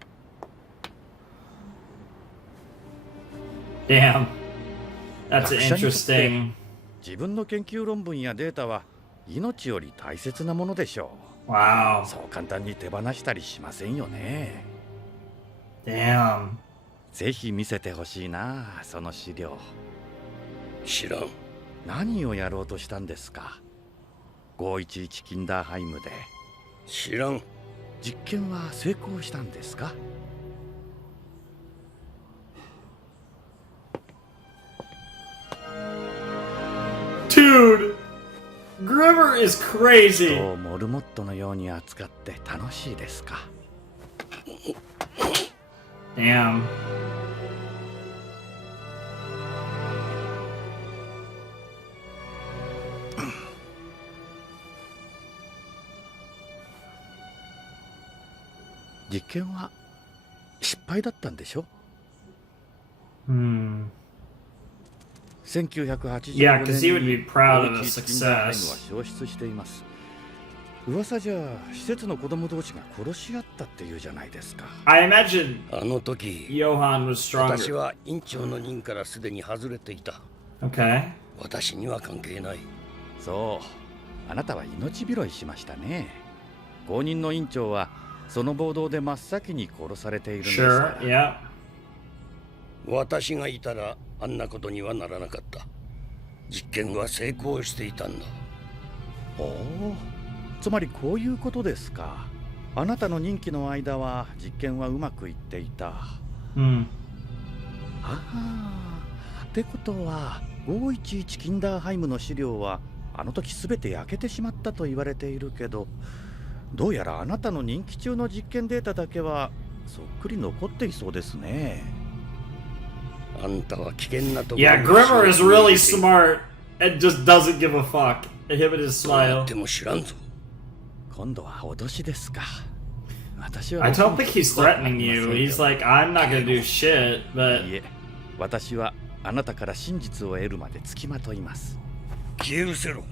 Damn. That's interesting. 自分の研究論文やデータは命より大切なものでしょう。Wow. そう簡単に手放したりしませんよね。Damn. ぜひ見せてほしいな、その資料。知らん。何をやろうとしたんですか。511キンダーハイムで。知らん。実験は成功したんですか。Dude, Grimmer is crazy. 人をモルモットのように扱って楽しいですか。Damn.「実験は失敗だったんでしょ。1985 Yeah, 'cause he would 年 be proud of に the 第一キンダーハイムは success. 消失しています。噂じゃ施設の子供同士が殺し合ったっていうじゃないですか。 I imagine あの時 Johan was 私 stronger. は院長の任からすでに外れていた。 Okay. 私には関係ない。そう、あなたは命拾いしましたね。後任の院長はその暴動で真っ先に殺されているんですか Sure. ら。 Yeah. 私がいたらあんなことにはならなかった。実験は成功していたんだ。おお、つまりこういうことですか。あなたの任期の間は実験はうまくいっていた。Hmm. ああ、ってことは511キンダーハイムの資料はあの時すべて焼けてしまったと言われているけど、どうやらあなたの任期中の実験データだけはそっくり残っていそうですね。あんたは危険なところ Yeah, Grimmer is really smart and just doesn't give a fuck. Him and his や smile. っても知らんぞ。今度は脅しですか。私は I don't think he's threatening you. He's like, I'm not gonna do shit, い but え、私はあなたから真実を得るまで付きまといます。消え失せろ。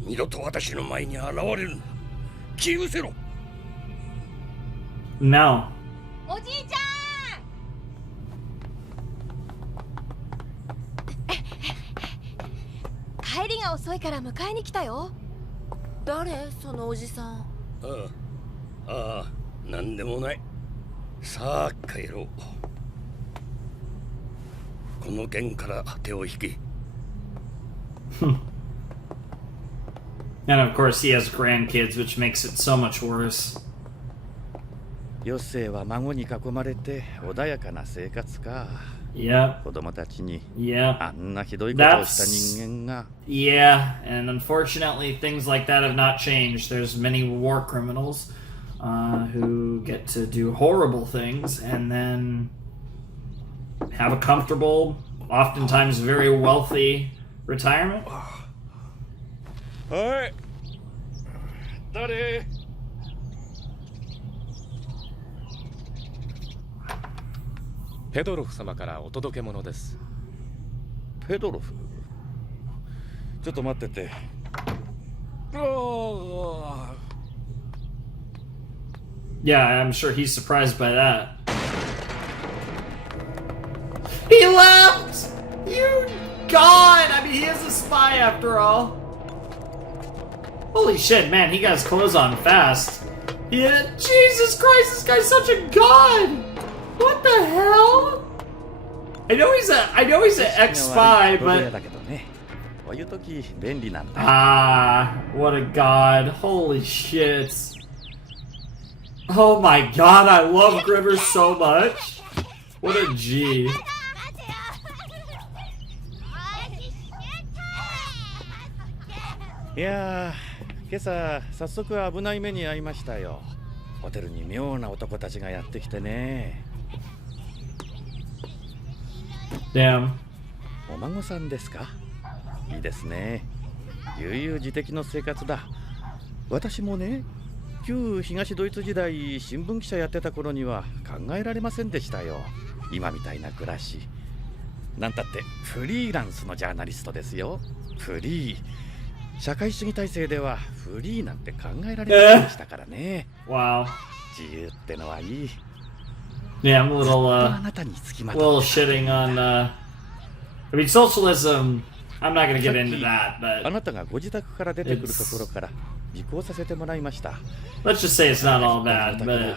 二度と私の前に現れるな。消え失せろ。 no. おじいちゃん帰りが遅いから迎えに来たよ。誰そのおじさん。ああ、なんでもない。さあ帰ろう。この件から手を引け。 And of course, he has grandkids, which makes it so much worse. 余生は孫に囲まれて穏やかな生活か。 Yep. 子供たちに Yep. あんなひどいことをした人間が。 Yeah, and unfortunately, things like that have not changed. There's many war criminals who get to do horrible things and then have a comfortable, oftentimes very wealthy retirement. はい。誰？ペドロフ様からお届け物です。ペドロフ、ちょっと待ってて。Yeah, I'm sure he's surprised by that. He left! You god! I mean, he is a spy after all. Holy shit, man, he got his clothes on fast. Yeah, Jesus Christ, this guy's such a god! What the hell? I know he's an ex-spy, ロレア but だけどね、こういう時便利なんだ。 what a god. Holy shit. Oh my god, I love Grimmer so much. What a G. いやー、今朝早速危ない目に遭いましたよ。ホテルに妙な男たちがやってきてね。 Damn. お孫さんですか？いいですね。悠々自適の生活だ。私もね、旧東ドイツ時代新聞記者やってた頃には考えられませんでしたよ。今みたいな暮らし。なんたってフリーランスのジャーナリストですよ。フリー。社会主義体制ではフリーなんて考えられませんでしたからね。Wow. 自由ってのはいい。 Yeah, I'm a ずっと little, あなたにつきま a と little shitting on, I mean, socialism, I'm not gonna get into that, あ but なたがご自宅から出てくるところから尾行させてもらいました。 let's just say it's not all bad, but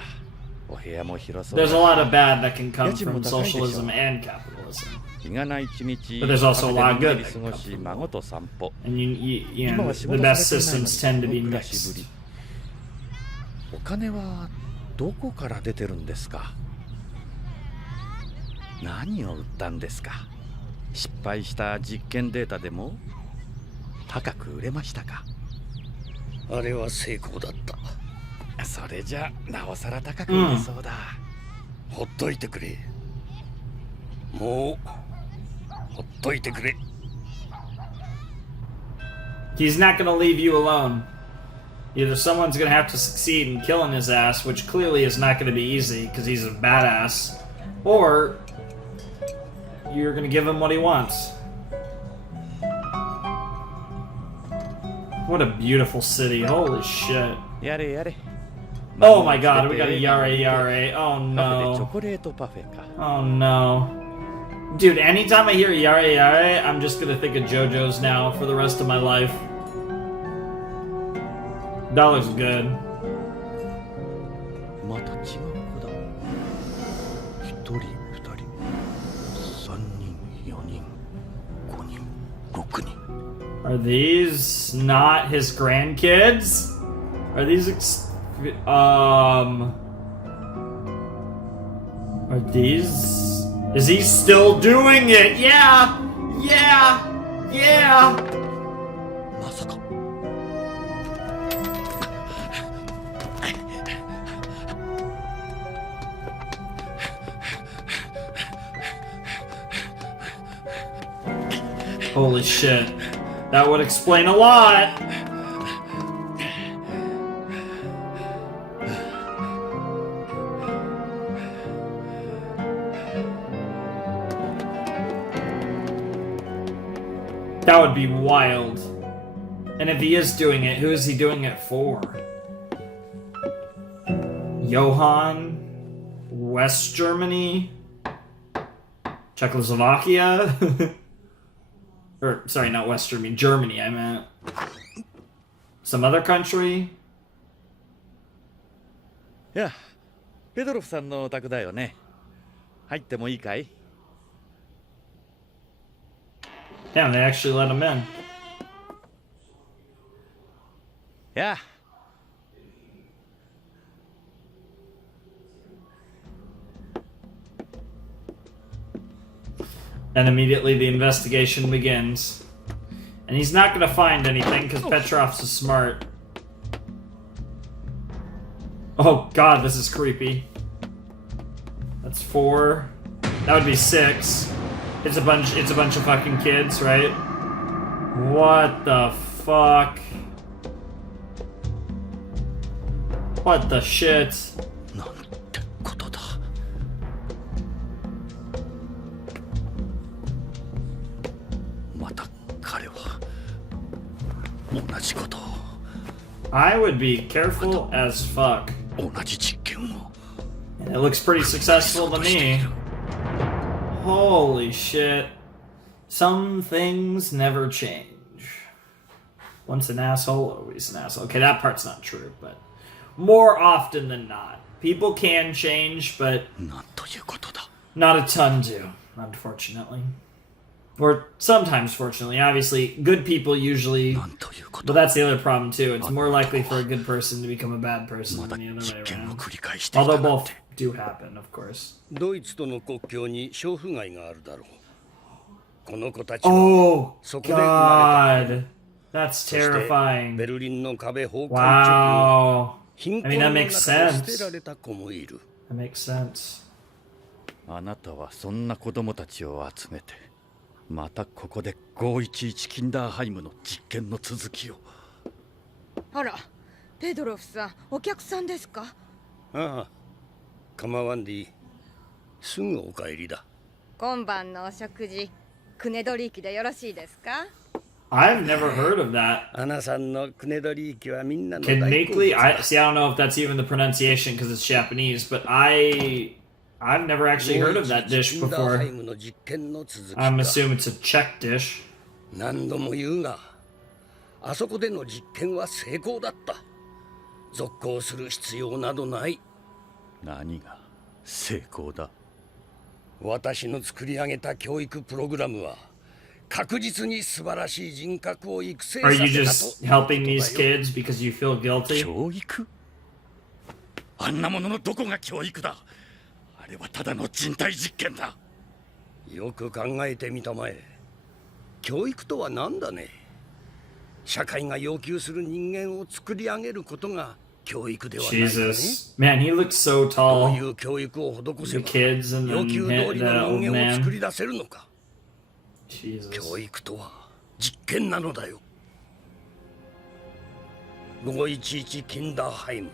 お部屋も広そう there's a だ。 lot of bad that can come from socialism and capitalism. 日がない一日、 But there's also a lot of カ good フェでのんびり過ごし、孫と散歩。 And you 今 know, は the 仕事 best されて systems ない tend to の be にこの暮らしぶ mixed. り。お金はどこから出てるんですか？何を売ったんですか？失敗した実験データでも高く売れましたか？あれは成功だった。それじゃなおさら高く売れそうだ。ほっといてくれ。もうほっといてくれ。 He's not gonna leave you alone. Either someone's gonna have to succeed in killing his ass, which clearly is not gonna be easy because he's a badass, or you're gonna give him what he wants. What a beautiful city. Holy shit. やれやれ。 Oh my god, we got a Yare Yare. Oh カフェでチョ no. コレートパフェか。 Oh no. Dude, anytime I hear Yare Yare, I'm just gonna think of JoJo's now for the rest of my life. That looks good. また違う子だ。1人、2人、3人、4人、5人、6人。 Are these not his grandkids? Are these are these? Is he still doing it? Yeah! Yeah! Yeah! まさか。Holy shit. That would explain a lot. That would be wild. And if he is doing it, who is he doing it for? Johann? West Germany? Czechoslovakia? Or, sorry, not West Germany. Germany, I meant. Some other country? や、ペドロフさんのお宅だよね。入ってもいいかい？ Damn, they actually let him in. や。And immediately the investigation begins. And he's not gonna find anything because Petrov's so smart. Oh god, this is creepy. That's 4. That would be 6. It's a bunch of fucking kids, right? What the fuck? What the shit? なんてことだ。また彼は同じことを。 I would be careful as fuck. 同じ実験を。 And it looks pretty successful to me. Holy shit. Some things never change. Once an asshole, always an asshole. Okay, that part's not true, but more often than not. People can change, but なんということだ。 not a ton do, unfortunately. Or sometimes, fortunately. Obviously, good people usually... なんというこ But と。 that's the other problem, too. It's more likely for a good person to become a bad person ま than だ the other 実 way 験を around. 繰り返していた Although なん both て。 do happen, of course. ドイツとの国境に娼婦街があるだろう。この子たちは Oh, そこで生まれた。 God. That's そしてベ terrifying. ルリンの壁崩壊直後、 Wow. 貧 I mean, 困 that の makes 中で捨 sense. てられた子もいる。 That makes sense. あなたはそんな子供たちを集めて、またここで511キンダーハイムの実験の続きを。あら、ペドロフさん、お客さんですか？ああ、構わんでいい。すぐお帰りだ。今晩のお食事、クネドリーキでよろしいですか？ I've never heard of that. アナさんのクネドリーキはみんなの Can 大好 Makeley? 物 I だ。 see. I don't know if that's even the pronunciation because it's Japanese, but I've never actually heard of that dish キンダーハイ before. ムの実験の続きだ。 I'm assuming it's a Czech dish. 何度も言うが、あそこでの実験は成功だった。続行する必要などない。何が成功だ？私の作り上げた教育プログラムは確実に素晴らしい人格を育成さ Are せ you た just と。 helping these kids because you feel guilty? 教育？あんなもののどこが教育だ？あれはただの人体実験だ。よく考えてみたまえ。教育とは何だね。社会が要求する人間を作り上げることが教育ではないかね。 Jesus, man, he looks so どう tall. いう教育を施せ The ば kids and 要 then 求通 the りの old 人間を作 man. り出せるのか。 Jesus. 教育とは実験なのだよ。511キンダーハイム。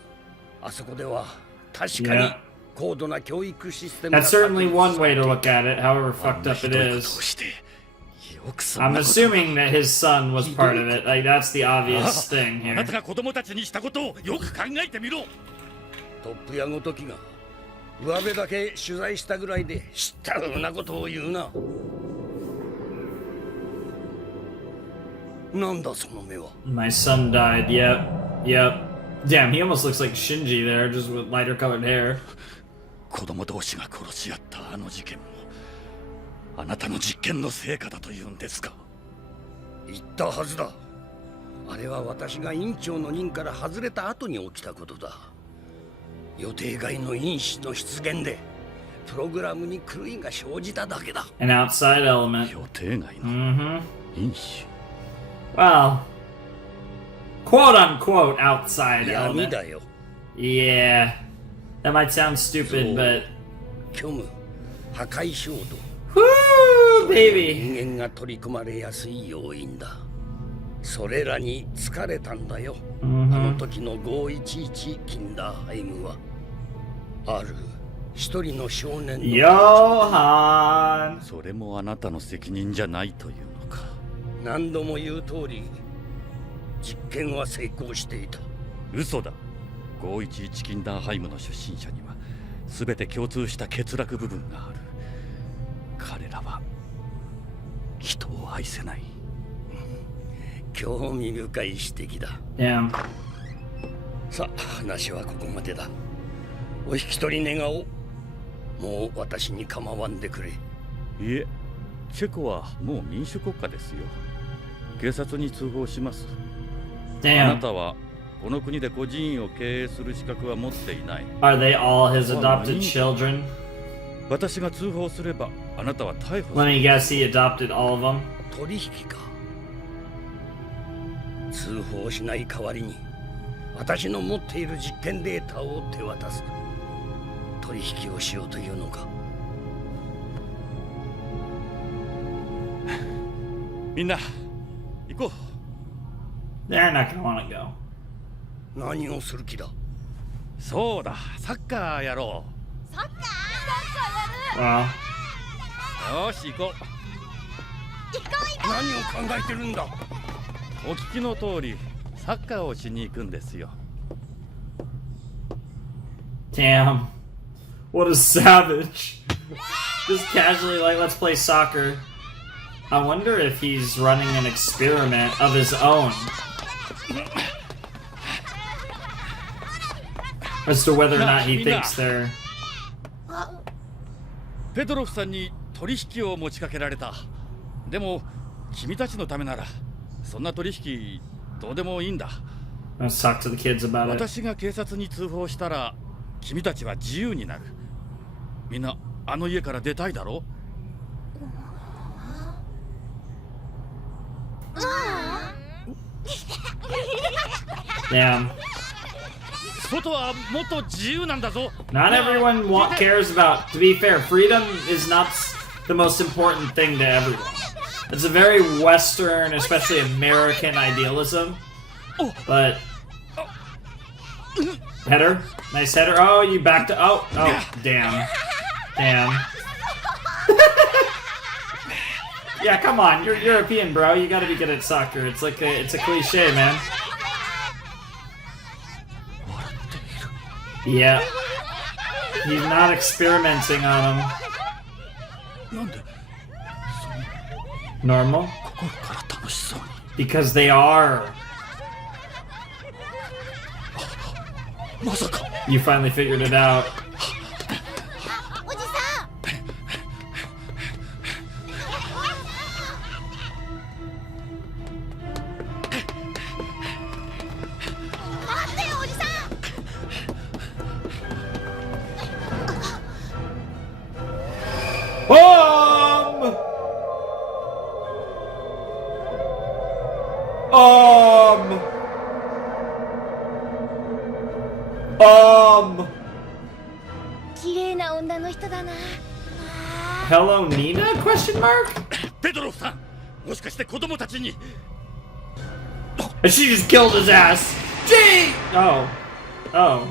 あそこでは確かに Yeah. 高度な教育システムが That's certainly one way to look at it, however fucked up it ひどいことを is. してよ I'm assuming that his son was part of it. Like, that's the obvious thing あな here. たが子供たちにしたことをよく考えてみろ。トップ屋ごときが上辺だけ取材したぐらいで知ったようなことを言うな。なんだその目は。 My son died. Yep. Yep. Damn, he almost looks like Shinji there, just with lighter colored hair. 子供同士が殺し合ったあの事件もあなたの実験の成果だというんですか。言ったはずだ。あれは私が院長の任から外れた後に起きたことだ。予定外の因子の出現でプログラムに狂いが生じただけだ。 An outside element. 予定外の Mm-hmm. 因子。 Well, quote unquote outside 闇 element. だよ。 Yeah. That might sound stupid, but 虚無、破壊衝動。 whoo, baby. 人間が取り込まれやすい要因だ。それらに疲れたんだよ。あの時の511キンダーハイムは。ある一人の少年の Johan. それもあなたの責任じゃないというのか。何度も言う通り実験は成功していた。嘘だ。511キンダーハイムの出身者には全て共通した欠落部分がある。彼らは人を愛せない。興味深い指摘だ。 Damn. さあ話はここまでだ。お引き取り願おう。もう私に構わんでくれ。いえ、チェコはもう民主国家ですよ。警察に通報します。あな Damn. たはこの国で孤児院を経営する資格は持っていない。 Are they all his adopted children? 私が通報すればあなたは逮捕 Let me guess, he adopted all of them? 取引か。通報しない代わりに私の持っている実験データを手渡す。取引をしようというのか。みんな行こう。 They're not gonna want to go. 何をする気だ。そうだ、サッカーやろサッカーや Well, う。よし行こ何を考えてるんだ。う。お聞きの通りサッカーをしに行くんですよ。 damn. What a savage. Just casually like, let's play soccer. I wonder if he's running an experiment of his own. As to whether or not he thinks they're... ペドロフさんに取引を持ちかけられた。でも君たちのためならそんな取引どうでもいいんだ。 Let's talk to the kids about it. 私が警察に通報したら君たちは自由になる。みんなあの家から出たいだろ。 Damn. 外はもっと自由なんだぞ。 Not everyone cares about... To be fair, freedom is not the most important thing to everyone. It's a very Western, especially American idealism. But... Header? Nice header. Oh, you backed to... Oh, damn. Damn. Yeah, come on. You're European, bro. You gotta be good at soccer. It's like it's a cliche, man. Yeah. He's not experimenting on him. なんで Normal? 心から楽しそうに。 Because they are. まさか You finally figured it out. おじさん。待ってよおじさん。 綺麗な女の人だな。 Hello, Nina? Question mark? ペドロフさん、もしかして子供たちに。 And she just killed his ass. Gee! Oh. Oh.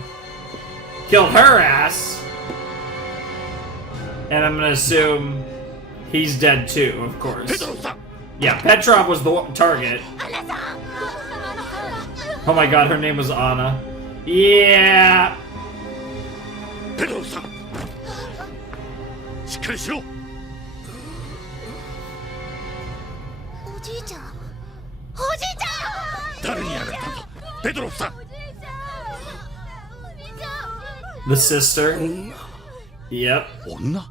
Killed her ass. And I'm gonna assume he's dead too, of ペ course. ドロフさん、Yeah, Petrov was the target. Oh my god, her name was Anna. Yeah. ペドロフさんしっかりしろ。おじいちゃん、おじいちゃん、誰にやられたんだペドロフさん。 The sister. Yep. 女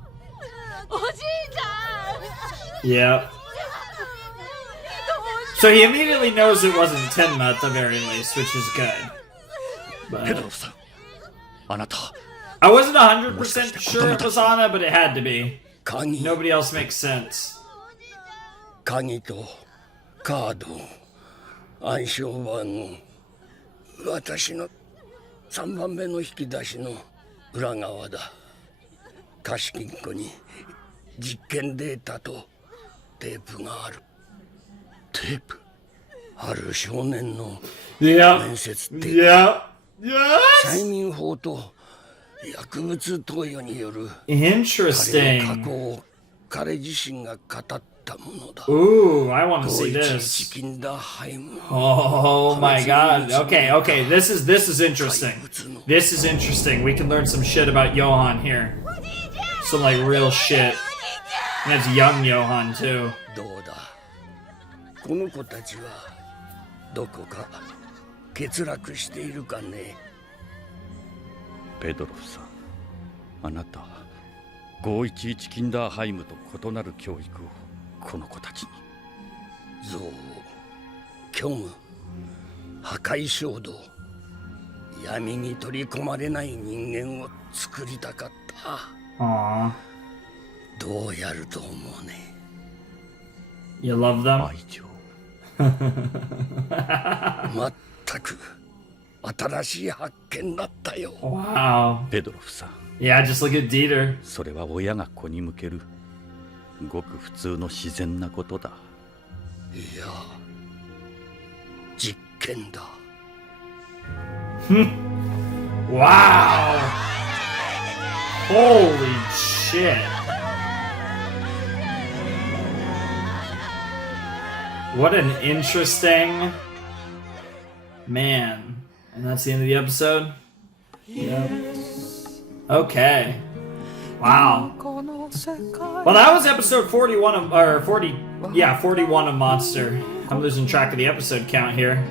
Yep. So he immediately knows it wasn't Tenma at the very least, which is good. ペド But ロフさんあなた I wasn't 100% sure it was Anna, but it had to be. 鍵 Nobody else makes sense. 鍵とカード暗証番号私の3番目の引き出しの裏側だ貸金庫に実験データとテープがあるテープある少年の Yeah. 面接テープ Yeah. Yes. 催眠法と薬物投与による彼の過 Interesting. 去を彼自身が語ったものだ Ooh, I want to see チ this. キンダハイム Oh my god. Okay, okay. This is interesting. 怪物の This is interesting. We can learn some shit about Johan here. Some like real shit. And it's young Johan too. どうだこの子たちはどこか欠落しているかねペドロフさんあなた511キンダーハイムと異なる教育をこの子たちに憎悪虚無破壊衝動闇に取り込まれない人間を作りたかった Aww. どうやると思うね You love them? 愛情全く新しい発見だったよ Wow. ペドロフさん Yeah, just look at Dieter. それは親が子に向けるごく普通の自然なことだいや実験だ Wow. Holy shit. What an interesting man. And that's the end of the episode? Yep. Okay. Wow. Well, that was episode 41 of, or 40, yeah, 41 of Monster. I'm losing track of the episode count here.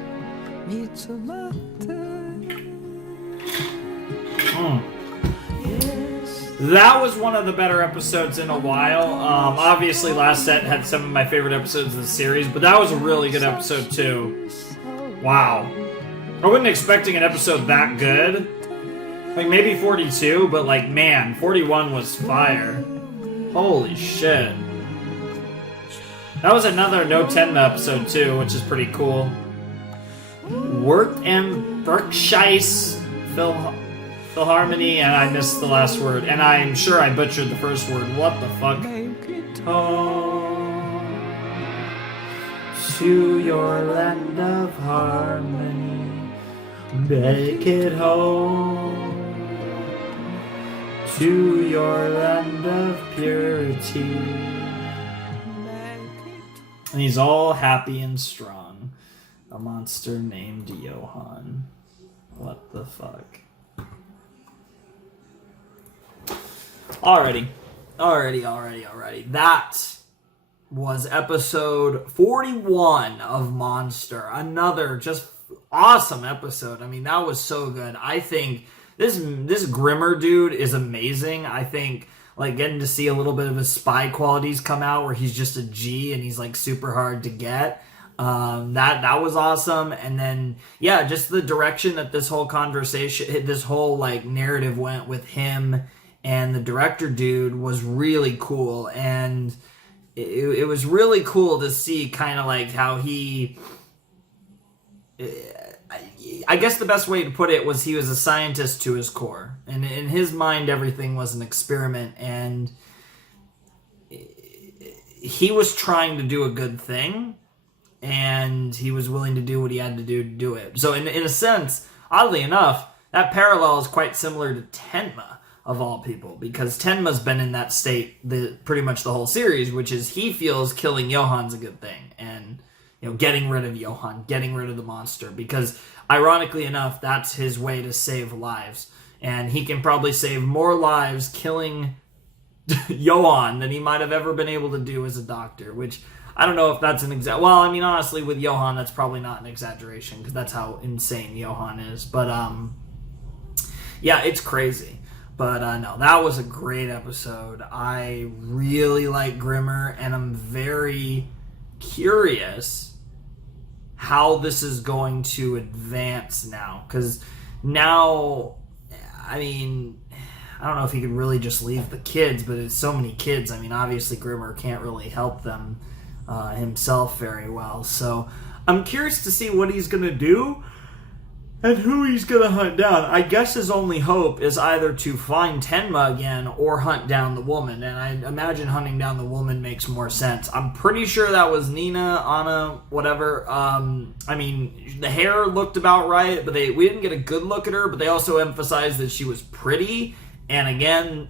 That was one of the better episodes in a while. Obviously, last set had some of my favorite episodes of the series, but that was a really good episode too. Wow. I wasn't expecting an episode that good. Like, maybe 42, but like, man, 41 was fire. Holy shit. That was another No Tenma episode too, which is pretty cool. Wirt and Berkshire Philharmony, and I missed the last word, and I'm sure I butchered the first word. What the fuck? Home to your land of harmony, make it home to your land of purity. And he's all happy and strong. A monster named Johan. What the fuck? Alrighty. That was episode 41 of Monster. Another just awesome episode. I mean, that was so good. I think this Grimmer dude is amazing. I think like getting to see a little bit of his spy qualities come out where he's just a G and he's like super hard to get. That was awesome. And then, yeah, just the direction that this whole conversation, this whole like narrative went with him and the director dude was really cool. And it was really cool to see kind of like how he, I guess the best way to put it was he was a scientist to his core. And in his mind, everything was an experiment. And he was trying to do a good thing. And he was willing to do what he had to do it. So in a sense, oddly enough, that parallel is quite similar to Tenma. of all people, because Tenma's been in that state pretty much the whole series, which is he feels killing Johann's a good thing, and getting rid of Johann, getting rid of the monster, because ironically enough, that's his way to save lives, and he can probably save more lives killing Johann than he might have ever been able to do as a doctor, which I don't know if that's an exact. Well, I mean, honestly, with Johann, that's probably not an exaggeration, because that's how insane Johann is. But yeah, it's crazy. But no, that was a great episode. I really like Grimmer, and I'm very curious how this is going to advance now. Because now, I mean, I don't know if he could really just leave the kids, but it's so many kids. I mean, obviously Grimmer can't really help them himself very well. So I'm curious to see what he's going to do and who he's going to hunt down. I guess his only hope is either to find Tenma again or hunt down the woman. And I imagine hunting down the woman makes more sense. I'm pretty sure that was Nina, Anna, whatever. I mean, the hair looked about right, but we didn't get a good look at her, but they also emphasized that she was pretty. And again,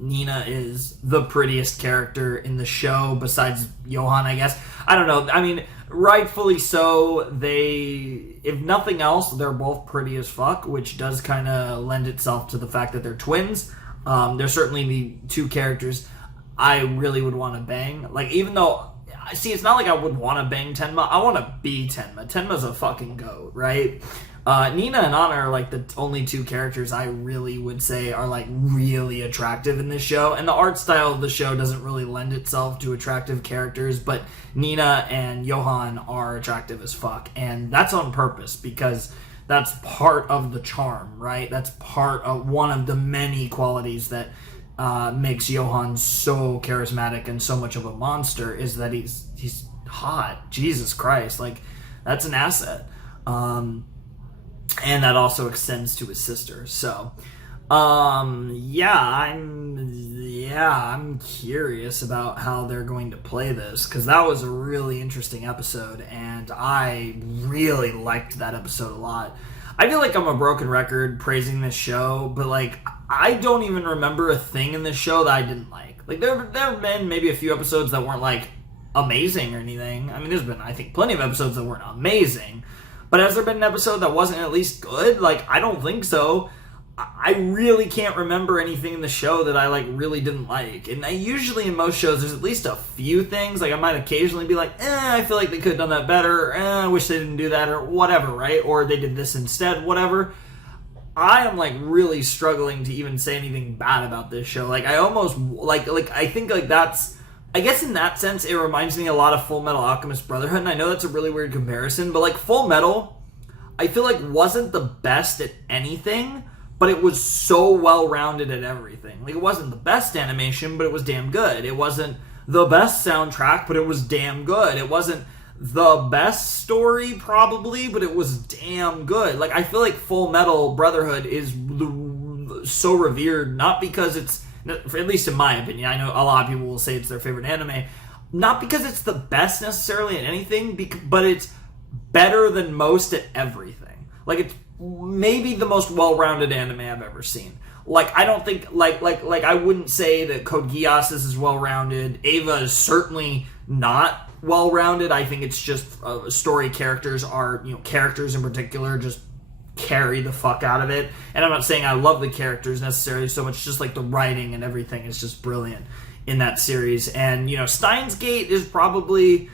Nina is the prettiest character in the show besides Johann, I guess. I don't know. I mean, rightfully so. If nothing else, they're both pretty as fuck, which does kind of lend itself to the fact that they're twins. They're certainly the two characters I really would want to bang. Like, even though, see, it's not like I would want to bang Tenma. I want to be Tenma. Tenma's a fucking goat, right? Nina and Anna are like the only two characters I really would say are like really attractive in this show, and the art style of the show doesn't really lend itself to attractive characters, but Nina and Johann are attractive as fuck, and that's on purpose because that's part of the charm, right? That's part of one of the many qualities that makes Johann so charismatic and so much of a monster, is that he's hot. Jesus Christ, like, that's an asset. And that also extends to his sister. So, I'm curious about how they're going to play this, because that was a really interesting episode, and I really liked that episode a lot. I feel like I'm a broken record praising this show, but like, I don't even remember a thing in this show that I didn't like. Like, there have been maybe a few episodes that weren't like amazing or anything. I mean, there's been, I think, plenty of episodes that weren't amazing. But has there been an episode that wasn't at least good? Like, I don't think so. I really can't remember anything in the show that I, like, really didn't like. And usually in most shows, there's at least a few things. Like, I might occasionally be like, I feel like they could have done that better. I wish they didn't do that, or whatever, right? Or they did this instead, whatever. I am, like, really struggling to even say anything bad about this show. Like, I almost, like I think, like, that's... I guess in that sense, it reminds me a lot of Full Metal Alchemist Brotherhood, and I know that's a really weird comparison, but like Full Metal, I feel like wasn't the best at anything, but it was so well-rounded at everything. Like, it wasn't the best animation, but it was damn good. It wasn't the best soundtrack, but it was damn good. It wasn't the best story, probably, but it was damn good. Like, I feel like Full Metal Brotherhood is so revered, not because it's, at least in my opinion, I know a lot of people will say it's their favorite anime, not because it's the best necessarily at anything, but it's better than most at everything. Like, it's maybe the most well-rounded anime I've ever seen. Like, I don't think, like I wouldn't say that Code Geass is as well-rounded. Eva is certainly not well-rounded. I think it's just story characters are, characters in particular just carry the fuck out of it. And I'm not saying I love the characters necessarily so much, just like the writing and everything is just brilliant in that series. And Steins Gate is probably,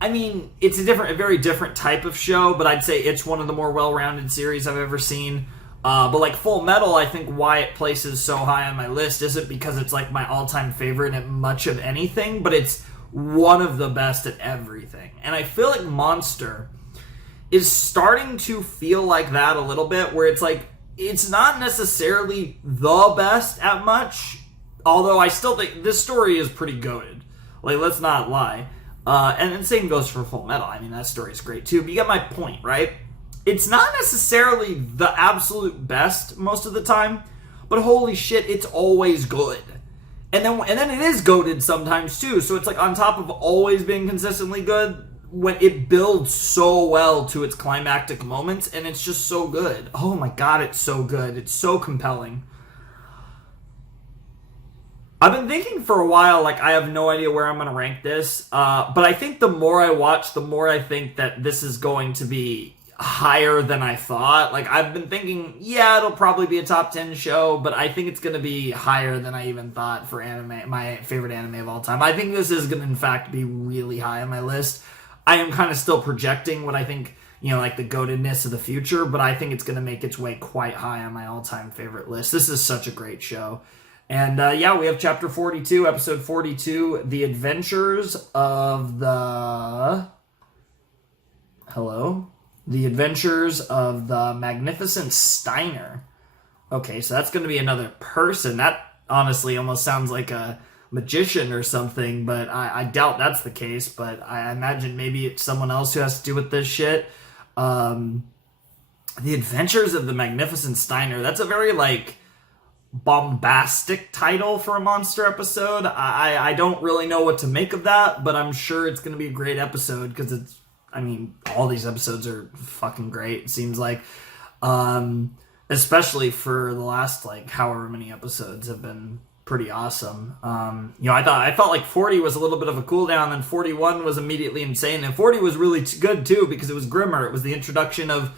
I mean, it's a very different type of show, but I'd say it's one of the more well-rounded series I've ever seen. But like Full Metal, I think why it places so high on my list isn't because it's like my all-time favorite at much of anything, but it's one of the best at everything. And I feel like Monster is starting to feel like that a little bit, where it's like, it's not necessarily the best at much, although I still think this story is pretty goated. Like, let's not lie. And the same goes for Full Metal. I mean, that story is great too, but you get my point, right? It's not necessarily the absolute best most of the time, but holy shit, it's always good. And then it is goated sometimes too, so it's like on top of always being consistently good, when it builds so well to its climactic moments, and it's just so good. Oh my god, it's so good. It's so compelling. I've been thinking for a while, like, I have no idea where I'm going to rank this. But I think the more I watch, the more I think that this is going to be higher than I thought. Like, I've been thinking, yeah, it'll probably be a top 10 show, but I think it's going to be higher than I even thought for anime, my favorite anime of all time. I think this is going to, in fact, be really high on my list. I am kind of still projecting what I think, you know, like the goatedness of the future, but I think it's going to make its way quite high on my all-time favorite list. This is such a great show. And yeah, we have chapter 42, episode 42, The Adventures of the... Hello? The Adventures of the Magnificent Steiner. Okay, so that's going to be another person. That honestly almost sounds like a magician or something, but I doubt that's the case, but I imagine maybe it's someone else who has to do with this shit. The Adventures of the Magnificent Steiner. That's a very, like, bombastic title for a monster episode. I don't really know what to make of that, but I'm sure it's going to be a great episode because it's, I mean, all these episodes are fucking great, it seems like. Especially for the last, like, however many episodes have been pretty awesome. You know, I felt like 40 was a little bit of a cooldown, and 41 was immediately insane, and 40 was really good, too, because it was Grimmer. It was the introduction of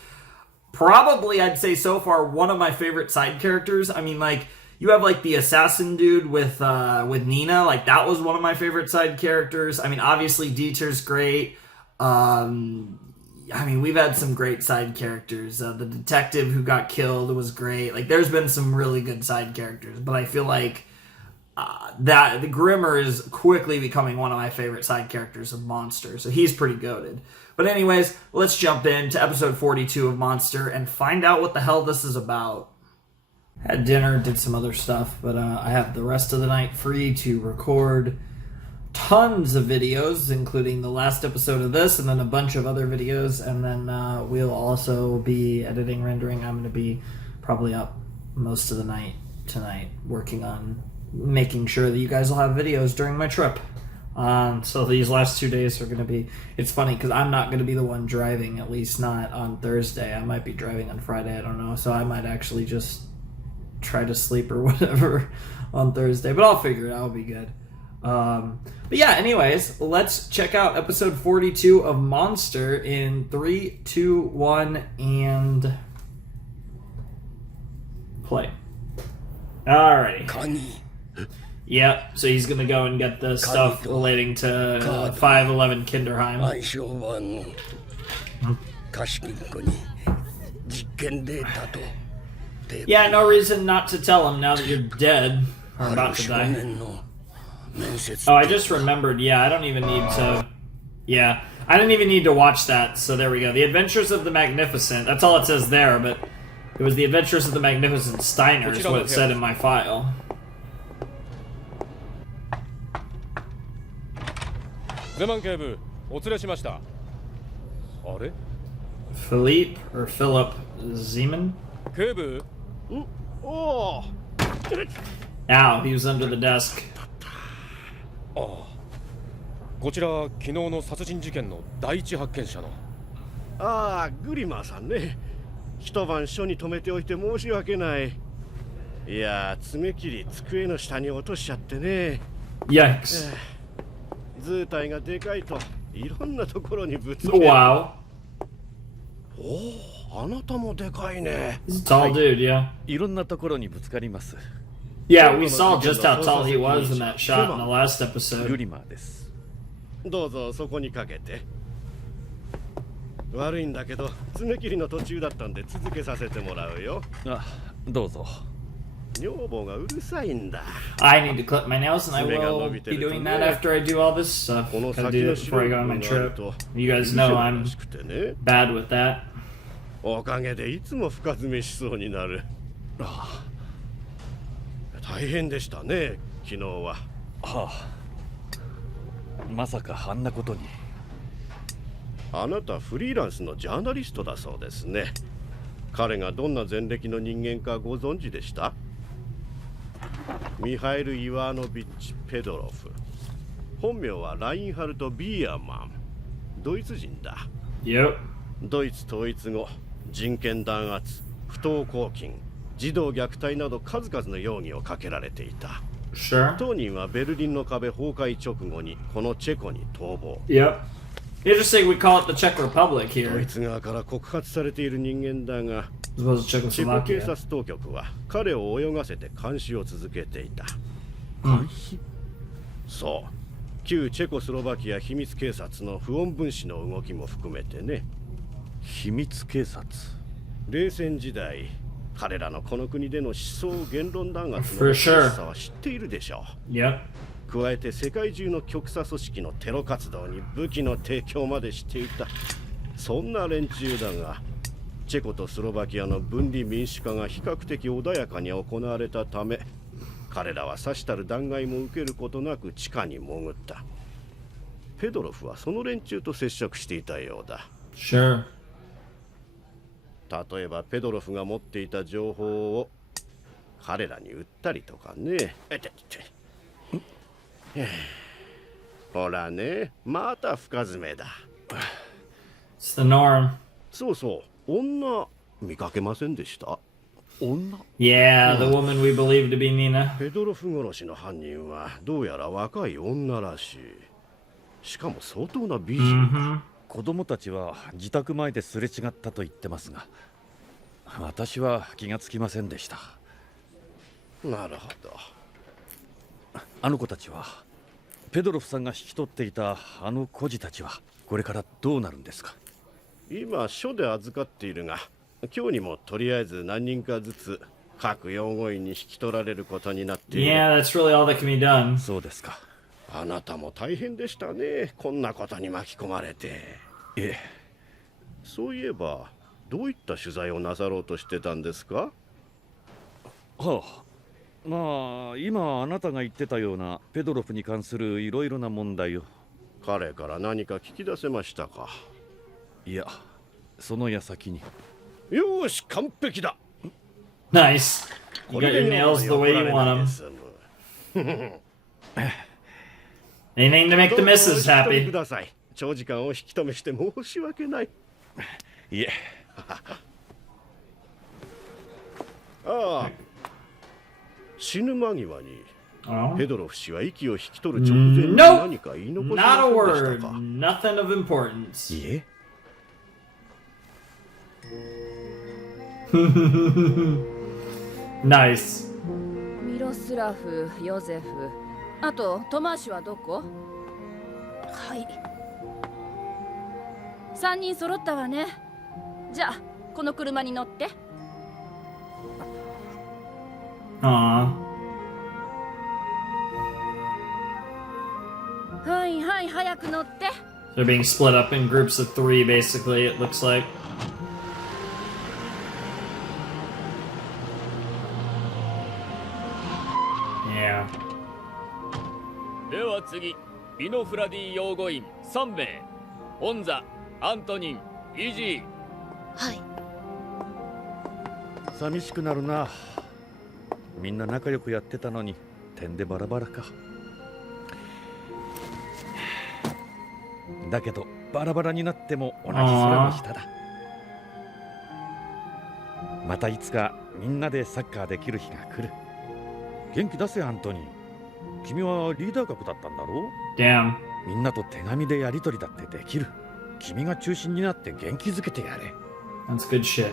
probably, I'd say so far, one of my favorite side characters. I mean, like, you have, like, the assassin dude with Nina. Like, that was one of my favorite side characters. I mean, obviously, Dieter's great. I mean, we've had some great side characters. The detective who got killed was great. Like, there's been some really good side characters. But I feel like that the Grimmer is quickly becoming one of my favorite side characters of Monster. So he's pretty goated. But anyways, let's jump into episode 42 of Monster and find out what the hell this is about. Had dinner, did some other stuff, but I have the rest of the night free to record tons of videos, including the last episode of this and then a bunch of other videos, and then we'll also be editing, rendering. I'm going to be probably up most of the night tonight working on making sure that you guys will have videos during my trip. So these last 2 days are going to be... It's funny because I'm not going to be the one driving, at least not on Thursday. I might be driving on Friday, I don't know. So I might actually just try to sleep or whatever on Thursday, but I'll figure it out. It'll be good. But yeah, anyways, let's check out episode 42 of Monster in 3, 2, 1, and play. Alrighty. Yep, so he's gonna go and get the stuff relating to 511 Kinderheim. Yeah, no reason not to tell him now that you're dead, or about to die. Oh, I just remembered, yeah, I don't even need to... Yeah, I didn't even need to watch that, so there we go. The Adventures of the Magnificent, that's all it says there, but it was The Adventures of the Magnificent Steiner is what it said in my file. Philippe or Philip Zeman? Ow, he was under the desk. こちら昨日の殺人事件の第一発見者の。ああ、グリマーさんね。一晩署に泊めておいて申し訳ない。いや、爪切り机の下に落としちゃってね。Yikes. 図体がでかいといろんなところにぶつけ。Wow. おお、あなたもでかいね。He's a tall dude, yeah. いろんなところにぶつかります。Yeah, we saw just how tall he was in that shot in the last episode. グリマーです。どうぞそこにかけて。悪いんだけど爪切りの途中だったんで続けさせてもらうよ。あ、どうぞ。女房がうるさいんだ。I need to clip my nails, and I will be doing that after I do all this stuff. Gotta do it before I go on my trip. You guys know I'm bad with that. おかげでいつも深爪しそうになる。大変でしたね、昨日は。はあ。まさかあんなことに。あなたフリーランスのジャーナリストだそうですね。彼がどんな前歴の人間かご存知でした？ミハイル・イワーノビッチ・ペドロフ。本名はラインハルト・ビーアマン。ドイツ人だ。Yep. ドイツ統一後、人権弾圧、不当拘禁、児童虐待など数々の容疑をかけられていた。Sure. 当人はベルリンの壁崩壊直後にこのチェコに逃亡。 Yep. Interesting we call it the Czech Republic ド here. イツ側から告発されている人間だが、 As well as チェコ警 Czechoslovakia. 察当局は彼を泳がせて監視を続けていた。監視？そう。旧チェコスロバキア秘密警察の不穏分子の動きも含めてね。秘密警察。冷戦時代、彼らのこの国での思想言論弾圧の For 激し sure. さは知っているでしょ Yep. う。加えて世界中の極左組織のテロ活動に武器の提供までしていた。そんな連中だが、チェコとスロバキアの分離民主化が比較的穏やかに行われたため、彼らはさしたる弾劾も受けることなく地下に潜った。フェドロフはその連中と接触していたようだ。 Sure. 例えばペドロフが持っていた情報を彼らに売ったりとかね。ほらね、また深爪だ。 It's the norm. そうそう、女見かけませんでした？女？ Yeah, the woman we believe to be Nina. ペドロフ殺しの犯人はどうやら若い女らしい。しかも相当な美人だ。 Mm-hmm. 子供たちは自宅前ですれ違ったと言ってますが、私は気がつきませんでした。なるほど。あの子たちはペドロフさんが引き取っていたあの孤児たちはこれからどうなるんですか？今署で預かっているが、今日にもとりあえず何人かずつ各養護院に引き取られることになっている。 Yeah, that's really all that can be done. そうですか。あなたも大変でしたね、こんなことに巻き込まれて。ええ。そういえばどういった取材をなさろうとしてたんですか？はあ、まあ今あなたが言ってたようなペドロフに関するいろいろな問題を。彼から何か聞き出せましたか？いや、その矢先に。よーし、完璧だ。 Nice. You got your nails the way you want them. Anything to make the missus どうぞお引き取り happy. ください。長時間を引き止めして申し訳ない。いえ。ああ、死ぬ間際に Oh. ペドロフ氏は息を引き取る直前に Nope. 何か言い残し Not ま a せんで word. したか？ Nothing of importance. いえ。Nice. ミロスラフ、ヨゼフ、あとトマーシュはどこ？はい。3人揃ったわね。じゃあこの車に乗って。Aw. はいはい早く乗って。 They're being split up in groups of 3, basically, it looks like. では次、ビノフラディ養護員3名。オンザ、アントニン、イジー。はい。寂しくなるな。みんな仲良くやってたのに点でバラバラか。だけどバラバラになっても同じ空の下だ。またいつかみんなでサッカーできる日が来る。元気出せアントニー。君はリーダー格だったんだろう？ Damn. みんなと手紙でやり取りだってできる。君が中心になって元気づけてやれ。 That's good shit.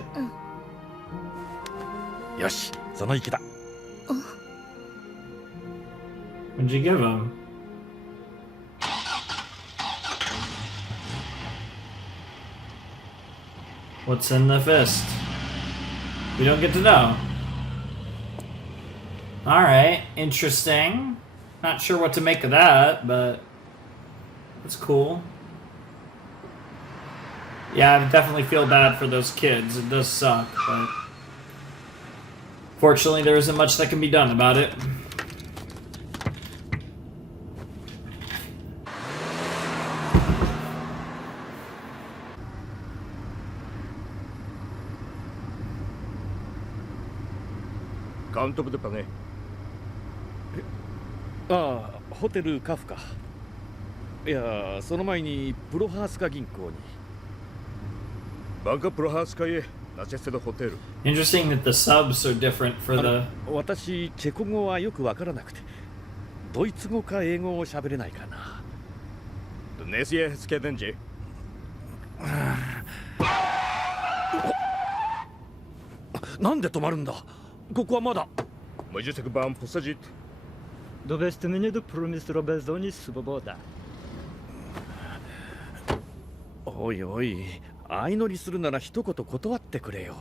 よし、その意気だ。What'd you give him? What's in the fist? We don't get to know. Alright, interesting. Not sure what to make of that, but it's cool. Yeah, I definitely feel bad for those kids. It does suck, but fortunately there isn't much that can be done about it. Countableだね。ああ、ホテルカフか。いや、その前にプロハースカ銀行に。バンカプロハースカへナチェスのホテル。Interesting that the subs are different for the... 私、チェコ語はよくわからなくて、ドイツ語か英語を喋れないかな。なんで止まるんだ。ここはまだ。Довести мені до промістру бездоні свобода. おいおい、相乗りするなら一言断ってくれよ。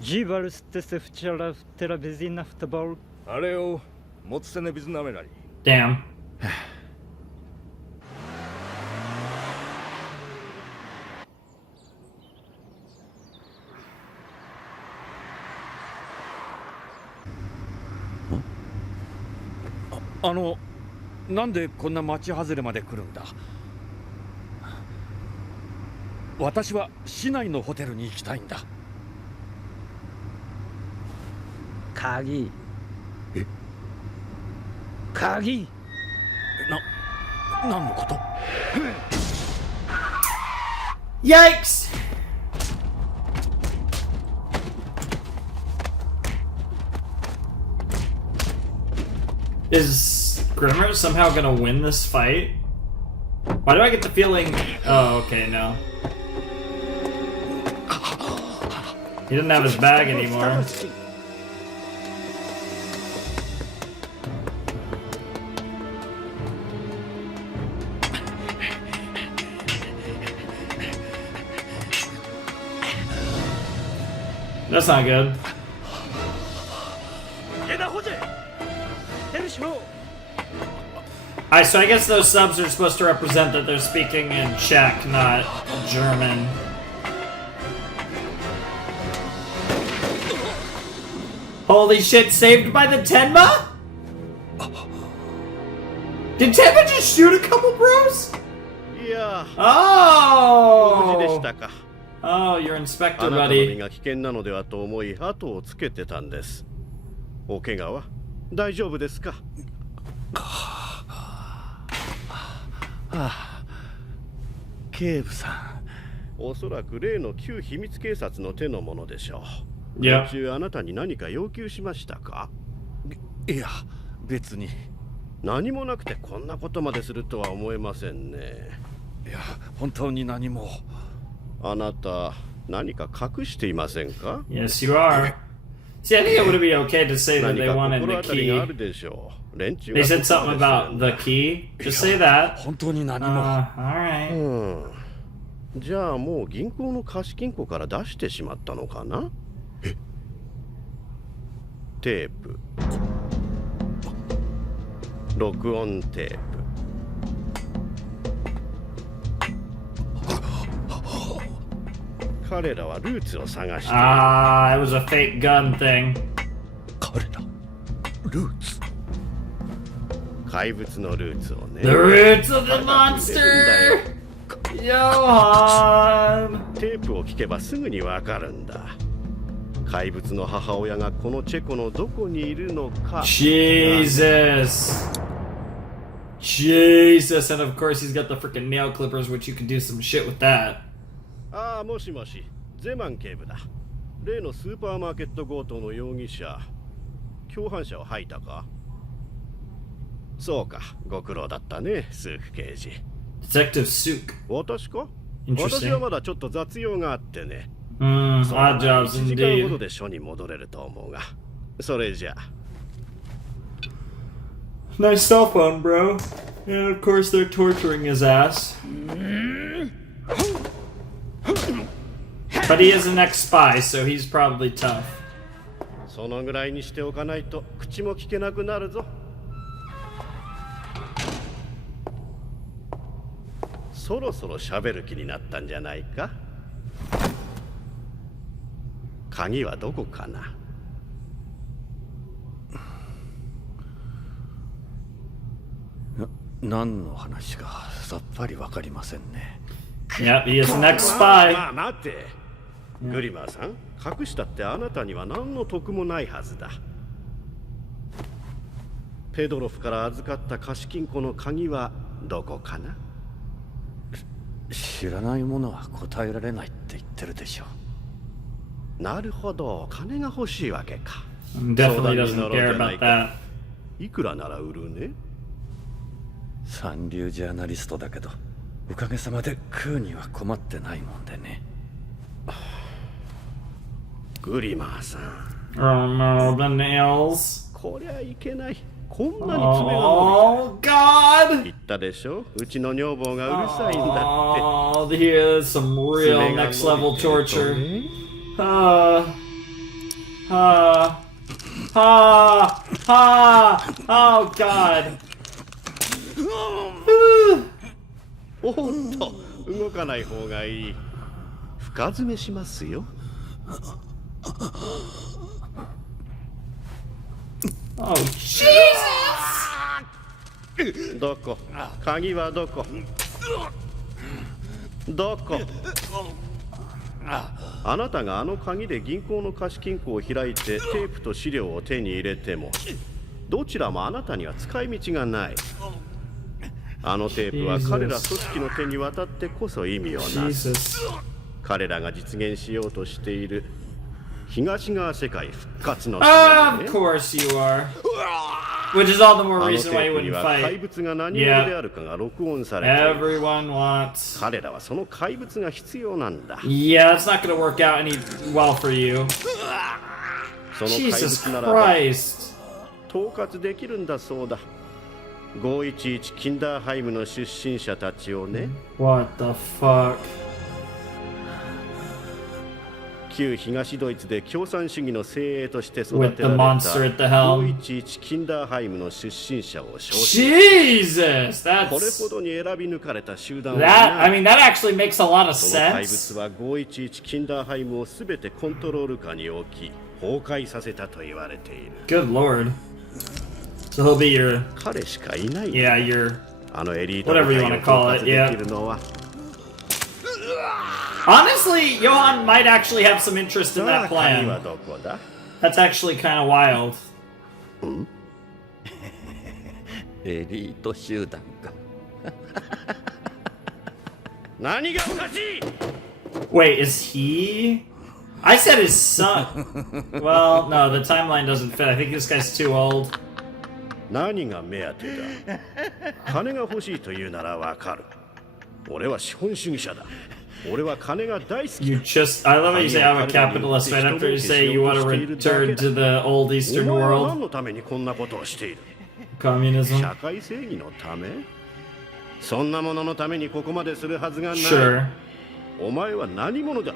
Джівар стесе вчора в телевізі на футбол. あれを持つせねびずなめなり。 Damn. なんでこんな町外れまで来るんだ。私は市内のホテルに行きたいんだ。鍵。鍵。何のこと。 Yikes! Is Grimmer somehow gonna win this fight? Why do I get the feeling... Oh, okay, no. He didn't have his bag anymore. That's not good. So I guess those subs are supposed to represent that they're speaking in Czech, not German. Holy shit, saved by the Tenma? Did Tenma just shoot a couple bros? Yeah. Oh! Oh, your inspector buddy. が危険なのではと思い後をつけてたんです。お怪我は大丈夫ですか？警部さん。おそらく例の旧秘密警察の手のものでしょう。いや。途中あなたに何か要求しましたか？いや、別に。何もなくてこんなことまでするとは思えませんね。いや、本当に何も。あなた何か隠していませんか？ Yes, you are. See, I think it would be okay to say that they wanted the key. They said something about the key. Just say that. 本当に何も。Alright. じゃあもう銀行の貸金庫から出してしまったのかな？テープ。録音テープ。彼らはルーツを探している。It was a fake gun thing. 彼ら、ルーツ。怪物のルーツをね。The roots of the monster! Johan! テープを聞けばすぐにわかるんだ。怪物の母親がこのチェコのどこにいるのか。Jesus! Jesus! And of course he's got the freaking nail clippers, which you can do some shit with that. ああ、もしもし、ゼマン警部だ。例のスーパーマーケット強盗の容疑者、共犯者を吐いたか？そうか、ご苦労だったね、スーク刑事。Detective Sook. 私か？ Interesting. 私はまだちょっと雑用があってね。Odd jobs 1時間ほど indeed. で署に戻れると思うが。それじゃ。Nice cell phone, bro. And of course they're torturing his ass. But he is an ex-spy, so he's probably tough. そのぐらいにしておかないと口も聞けなくなるぞ。そろそろ喋る気になったんじゃないか？鍵はどこかな？何の話かさっぱりわかりませんね。Yep, he is an ex-spy. まあ待て。グリマーさん、隠したってあなたには何の得もないはずだ。ペドロフから預かった貸金庫の鍵はどこかな？知らないものは答えられないって言ってるでしょ。なるほど、金が欲しいわけか。 Definitely doesn't care about that. いくらなら売るね？三流ジャーナリストだけど、おかげさまで食うには困ってないもんでね。グリマーさん。Oh no, the nails. こりゃいけない。こんなに爪が伸びた。Oh God! 言ったでしょ、うちの女房がうるさいんだって。Oh, here's some real next level torture. Oh God. おっと、動かない方がいい。深爪しますよ。Oh Jesus! どこ？鍵はどこ？どこ？あなたがあの鍵で銀行の貸金庫を開いてテープと資料を手に入れても、どちらもあなたには使い道がない。あのテープは彼ら組織の手に渡ってこそ意味をなす。彼らが実現しようとしている東側世界復活のためにね。Of course you are. Which is all the more reason why you wouldn't 怪 fight. 物が何者であるかが録音されている。 Everyone wants. 彼らはその怪物が必要なんだ。 Yeah, it's not gonna work out any well for you. その怪 Jesus 物ならば Christ. 統括できるんだそうだ。511キンダーハイムの出身者たちをね。 What the fuck? 旧東ドイツで共産主義の精鋭として育 With て the られた monster at the helm. 511キンダーハイムの出身者を招集。 Jesus! これ That's. ほどに選び抜かれた集団は That, な I mean, that actually makes a lot of その怪 sense. 物は511キンダーハイムをすべてコントロール下に置き崩壊させたと言われている。 Good lord. So he'll be your. 彼しかいない。 Yeah, your. あのエリート Whatever you 部隊 wanna を call 統 it, 括 yeah. できるのは Honestly, Johan might actually have some interest in さ that あ鍵は plan. どこだ？ That's actually kind of wild. エリート集団か。何がおかしい？ Wait, is he? I said his son. Well, no, the timeline doesn't fit. I think this guy's too old. 何が目当てだ？金が欲しいというならわかる。俺は資本主義者だ。俺は金が大好き。 You just. I love how you say I'm a capitalist right after you say you want to return to the old Eastern お前は world. 何のためにこんなことをしている？ Communism. 社会正義のため？そんなもののためにここまでするはずがない。 Sure. お前は何者だ？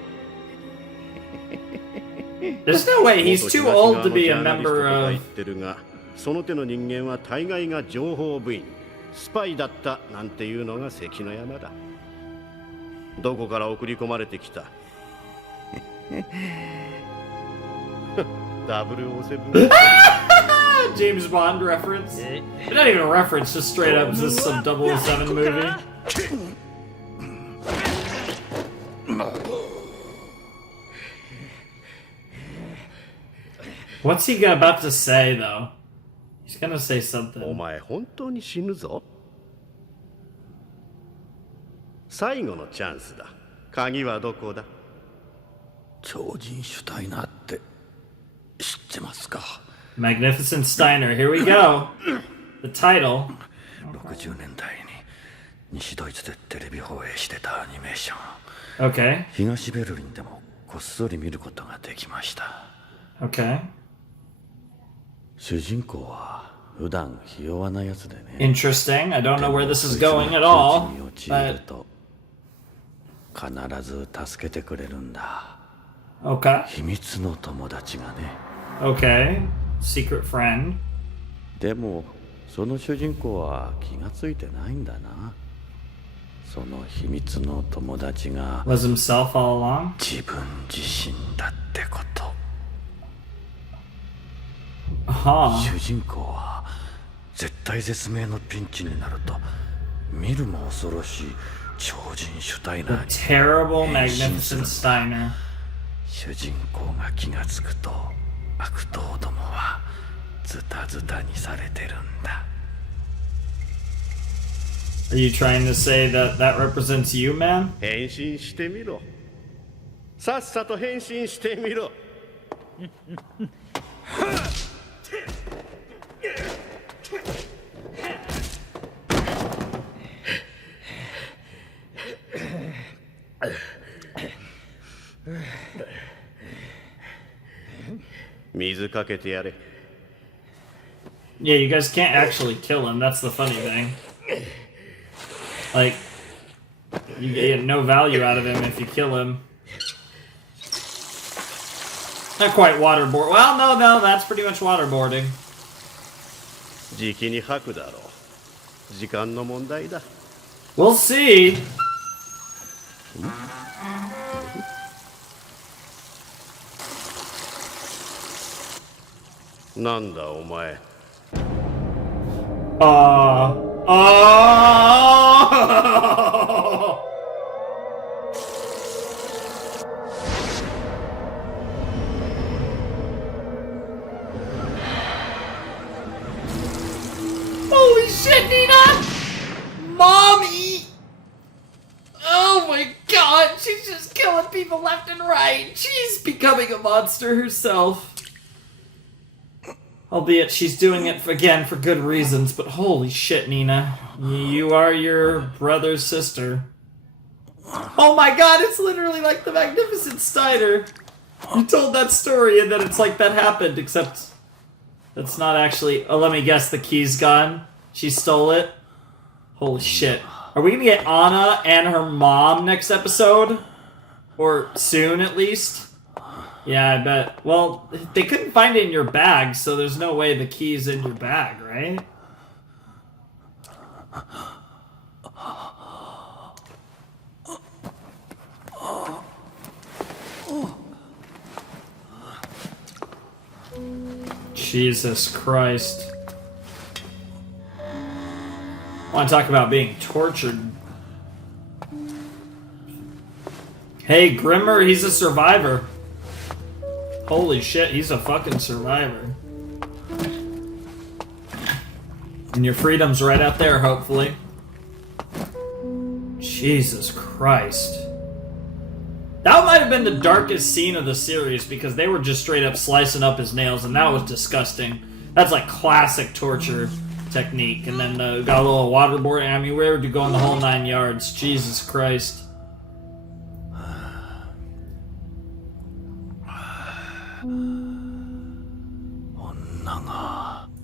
There's no way he's too old to be a member 言 of. ってるが、その手の人間は大概が情報部員、スパイだったなんていうのが関の山だ。どこから送り込まれてきた007 James Bond reference? Not even a reference, just straight up, is this some 007 movie? What's he about to say, though? He's gonna say お something. 前本当に死ぬぞ。最後のチャンスだ。鍵はどこだ？超人シュタイナーって知ってますか？ Magnificent Steiner, here we go. The title. 60年代に西ドイツでテレビ放映してたアニメーション。 Okay, 東ベルリンでもこっそり見ることができました。 okay. 主人公は普段ひ弱なやつでね。 Interesting. I don't know where this is going at all, に陥る but と必ず助けてくれるんだ。 okay, 秘密の友達がね。 okay. Secret friend. でもその主人公は気がついてないんだな。その秘密の友達が Was himself all along? 自分自身だってこと。 Huh. 主人公は絶対絶命のピンチになると見るも恐ろしい超人シュタイナー The に terrible, 変身す magnificent るんだ。 Steiner. 主人公が気がつくと悪党どもはズタズタにされてるんだ。 Are you trying to say that that represents you, man? 変身してみろ。さっさと変身してみろ。水かけてやれ。 Yeah, you guys can't actually kill him. That's the funny thing. Like, you get no value out of him if you kill him. Not quite waterboard. Well, no, that's pretty much waterboarding. じきに吐くだろう。時間の問題だ。 We'll see. Nanda, お前。 Holy shit, Nina! Mommy! Oh my god, she's just killing people left and right. She's becoming a monster herself. Albeit she's doing it again for good reasons, but holy shit, Nina. You are your brother's sister. Oh my god, it's literally like the Magnificent Steiner. You told that story and then it's like that happened, except that's not actually... Oh, let me guess, the key's gone? She stole it? Holy shit. Are we gonna get Anna and her mom next episode? Or soon, at least? Yeah, I bet. Well, they couldn't find it in your bag, so there's no way the key's in your bag, right? Jesus Christ. I want to talk about being tortured. Hey, Grimmer, he's a survivor. Holy shit, he's a fucking survivor. And your freedom's right out there, hopefully. Jesus Christ. That might have been the darkest scene of the series because they were just straight up slicing up his nails and that was disgusting. That's like classic torture technique. And then got a little waterboard. I mean, where would you go in the whole 9 yards? Jesus Christ.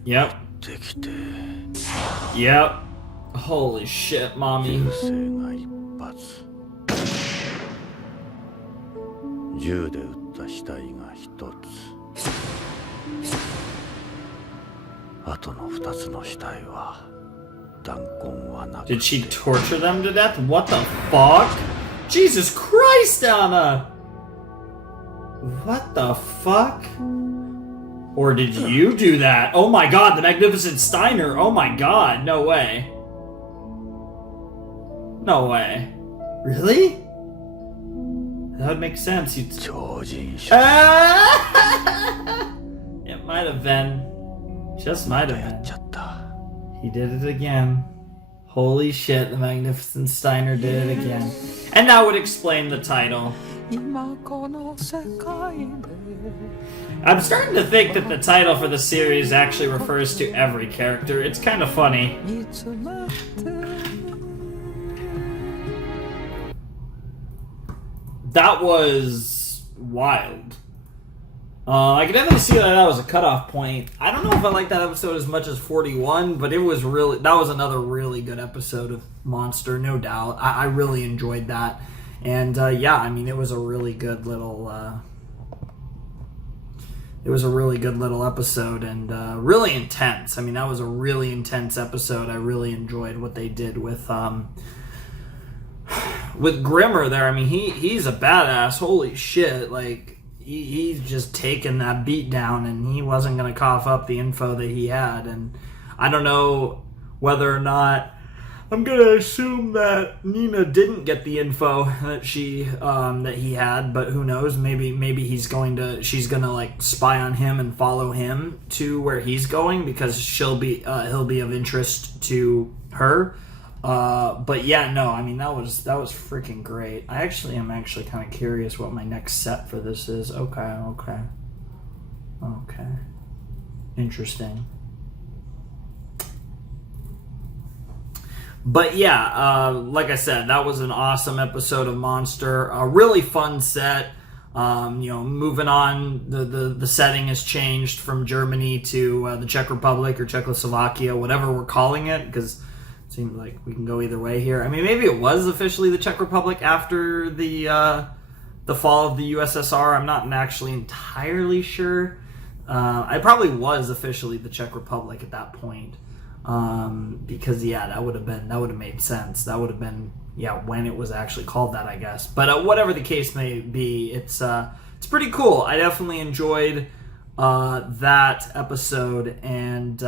Yep. Yep. Holy shit, mommy. Did she torture them to death? What the fuck? Jesus Christ, Anna! What the fuck? Or did you do that? Oh my god, the Magnificent Steiner! Oh my god, no way. No way. Really? That would make sense. You'd... It might have been. Just might have been. He did it again. Holy shit, the Magnificent Steiner did it again. And that would explain the title. I'm starting to think that the title for the series actually refers to every character. It's kind of funny. That was wild. I could definitely see that was a cutoff point. I don't know if I like that episode as much as 41, but it was really... That was another really good episode of Monster, no doubt. I really enjoyed that. And, yeah, I mean, it was a really good little... It was a really good little episode and really intense. I mean, that was a really intense episode. I really enjoyed what they did with Grimmer there. I mean, he's a badass. Holy shit. Like, he's just taken that beat down and he wasn't going to cough up the info that he had. And I don't know whether or not... I'm going to assume that Nina didn't get the info that that he had, but who knows? Maybe she's going to like spy on him and follow him to where he's going because he'll be of interest to her. But yeah, no, I mean that was freaking great. I'm actually kind of curious what my next set for this is. Okay. Interesting. But yeah, like I said, that was an awesome episode of Monster. A really fun set. Moving on, the setting has changed from Germany to the Czech Republic or Czechoslovakia, whatever we're calling it, because it seems like we can go either way here. I mean, maybe it was officially the Czech Republic after the fall of the USSR. I'm not actually entirely sure. I probably was officially the Czech Republic at that point, because that would have made sense. That would have been when it was actually called that, I guess. But whatever the case may be, it's pretty cool. I definitely enjoyed that episode, and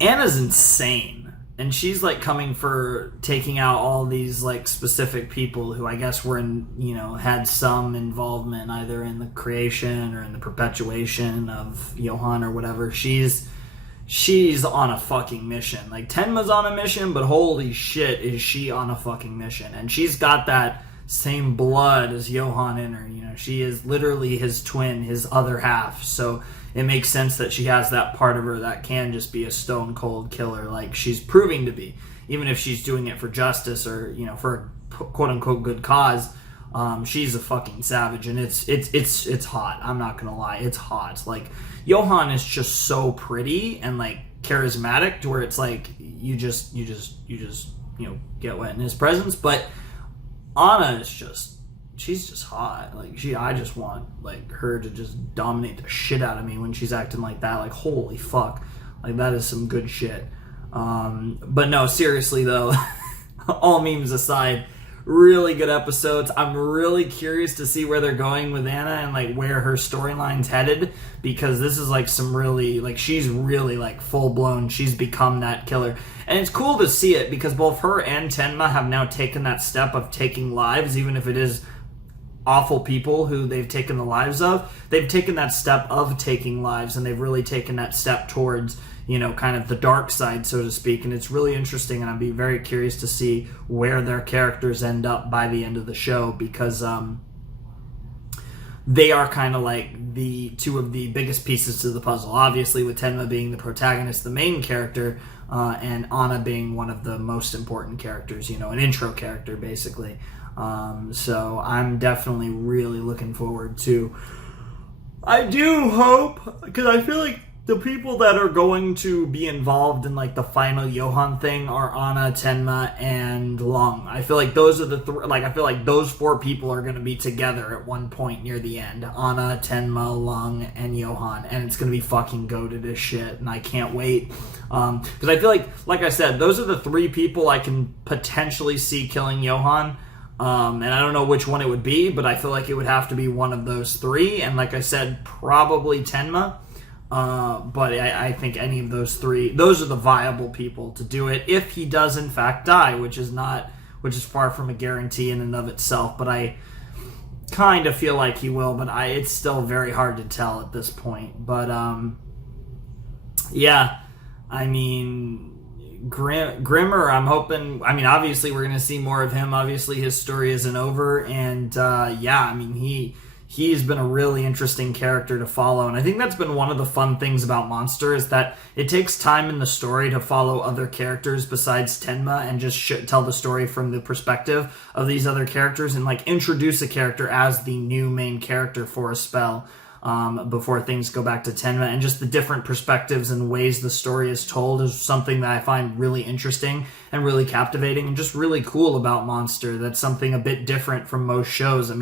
Anna's insane. And she's like coming for taking out all these like specific people who I guess were had some involvement either in the creation or in the perpetuation of Johann or whatever. She's on a fucking mission. Like Tenma's on a mission, but holy shit is she on a fucking mission. And she's got that same blood as Johann in her. She is literally his twin, his other half. So it makes sense that she has that part of her that can just be a stone cold killer, like she's proving to be, even if she's doing it for justice or for a quote unquote good cause. She's a fucking savage, and it's hot. I'm not gonna lie, it's hot. Like Johann is just so pretty and like charismatic to where it's like you just get wet in his presence. But Anna is she's just hot. Like I just want like her to just dominate the shit out of me when she's acting like that. Like holy fuck, like that is some good shit. But no, seriously though, all memes aside, really good episodes. I'm really curious to see where they're going with Anna and like where her storyline's headed, because this is like some really like she's really like full blown. She's become that killer, and it's cool to see it because both her and Tenma have now taken that step of taking lives, even if it is awful people who they've taken the lives of. They've taken that step of taking lives, and they've really taken that step towards kind of the dark side, so to speak. And it's really interesting, and I'd be very curious to see where their characters end up by the end of the show, because they are kind of like the two of the biggest pieces to the puzzle, obviously with Tenma being the protagonist, the main character, and Anna being one of the most important characters, an intro character basically. So I'm definitely really looking forward to, I do hope, because I feel like the people that are going to be involved in like the final Johann thing are Anna, Tenma, and Lung. I feel like those are the I feel like those four people are going to be together at one point near the end. Anna, Tenma, Lung, and Johann, and it's going to be fucking goated as shit, and I can't wait. Because I feel like I said, those are the three people I can potentially see killing Johann. And I don't know which one it would be, but I feel like it would have to be one of those three. And like I said, probably Tenma. But I think any of those three, those are the viable people to do it if he does in fact die, which is far from a guarantee in and of itself. But I kind of feel like he will, but it's still very hard to tell at this point. But I mean, Grimmer, I'm hoping, obviously we're going to see more of him. Obviously his story isn't over, and he's been a really interesting character to follow, and I think that's been one of the fun things about Monster, is that it takes time in the story to follow other characters besides Tenma and just tell the story from the perspective of these other characters, and like introduce a character as the new main character for a spell. Before things go back to Tenma, and just the different perspectives and ways the story is told is something that I find really interesting and really captivating and just really cool about Monster. That's something a bit different from most shows. I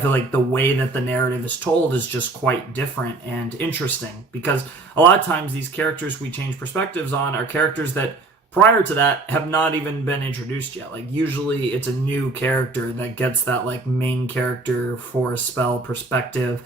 feel like the way that the narrative is told is just quite different and interesting, because a lot of times these characters we change perspectives on are characters that prior to that have not even been introduced yet. Like usually it's a new character that gets that like main character for a spell perspective.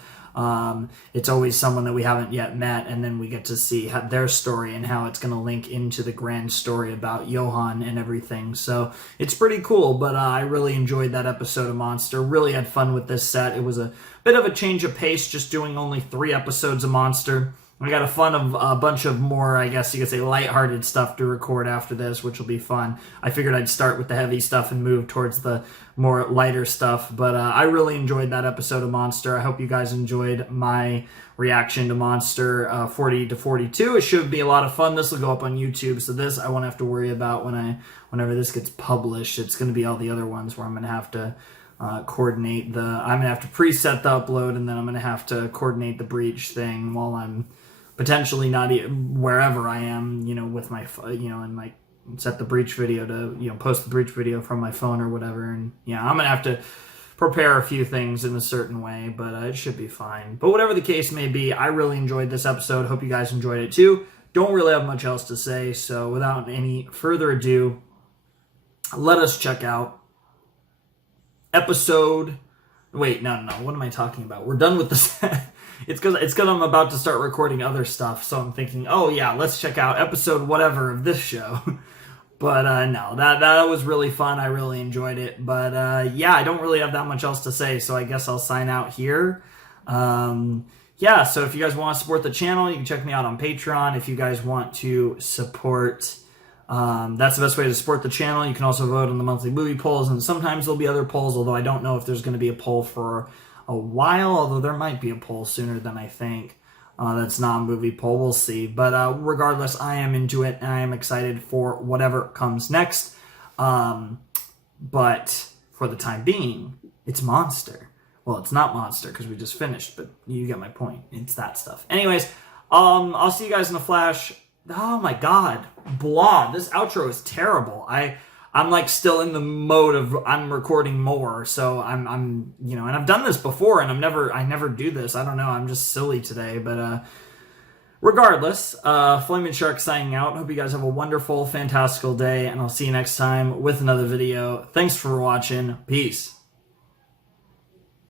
It's always someone that we haven't yet met, and then we get to see their story and how it's going to link into the grand story about Johann and everything. So it's pretty cool, but I really enjoyed that episode of Monster. Really had fun with this set. It was a bit of a change of pace, just doing only 3 episodes of Monster. I got a bunch of more, I guess you could say, lighthearted stuff to record after this, which will be fun. I figured I'd start with the heavy stuff and move towards the more lighter stuff. But I really enjoyed that episode of Monster. I hope you guys enjoyed my reaction to Monster 40 to 42. It should be a lot of fun. This will go up on YouTube, so this I won't have to worry about whenever this gets published. It's going to be all the other ones where I'm going to have to coordinate I'm going to have to preset the upload, and then I'm going to have to coordinate the breach thing while I'm potentially not wherever I am, with my, and like set the breach video to, post the breach video from my phone or whatever. And yeah, I'm going to have to prepare a few things in a certain way, but it should be fine. But whatever the case may be, I really enjoyed this episode. Hope you guys enjoyed it too. Don't really have much else to say, so without any further ado, let us check out episode... Wait, no. What am I talking about? We're done with this. It's because I'm about to start recording other stuff, so I'm thinking, oh yeah, let's check out episode whatever of this show. But no, that was really fun. I really enjoyed it. But yeah, I don't really have that much else to say, so I guess I'll sign out here. Yeah, so if you guys want to support the channel, you can check me out on Patreon. If you guys want to support... that's the best way to support the channel. You can also vote on the monthly movie polls, and sometimes there'll be other polls, although I don't know if there's going to be a poll for a while, although there might be a poll sooner than I think. That's not a movie poll. We'll see. But regardless, I am into it, and I am excited for whatever comes next. But for the time being, it's Monster. Well, it's not Monster because we just finished, but you get my point. It's that stuff. Anyways, I'll see you guys in a flash. Oh my god, blah, this outro is terrible. I'm like still in the mode of I'm recording more, so I'm and I've done this before, and I never do this. I don't know, I'm just silly today, but regardless, Flaming Shark signing out. Hope you guys have a wonderful, fantastical day, and I'll see you next time with another video. Thanks for watching. Peace.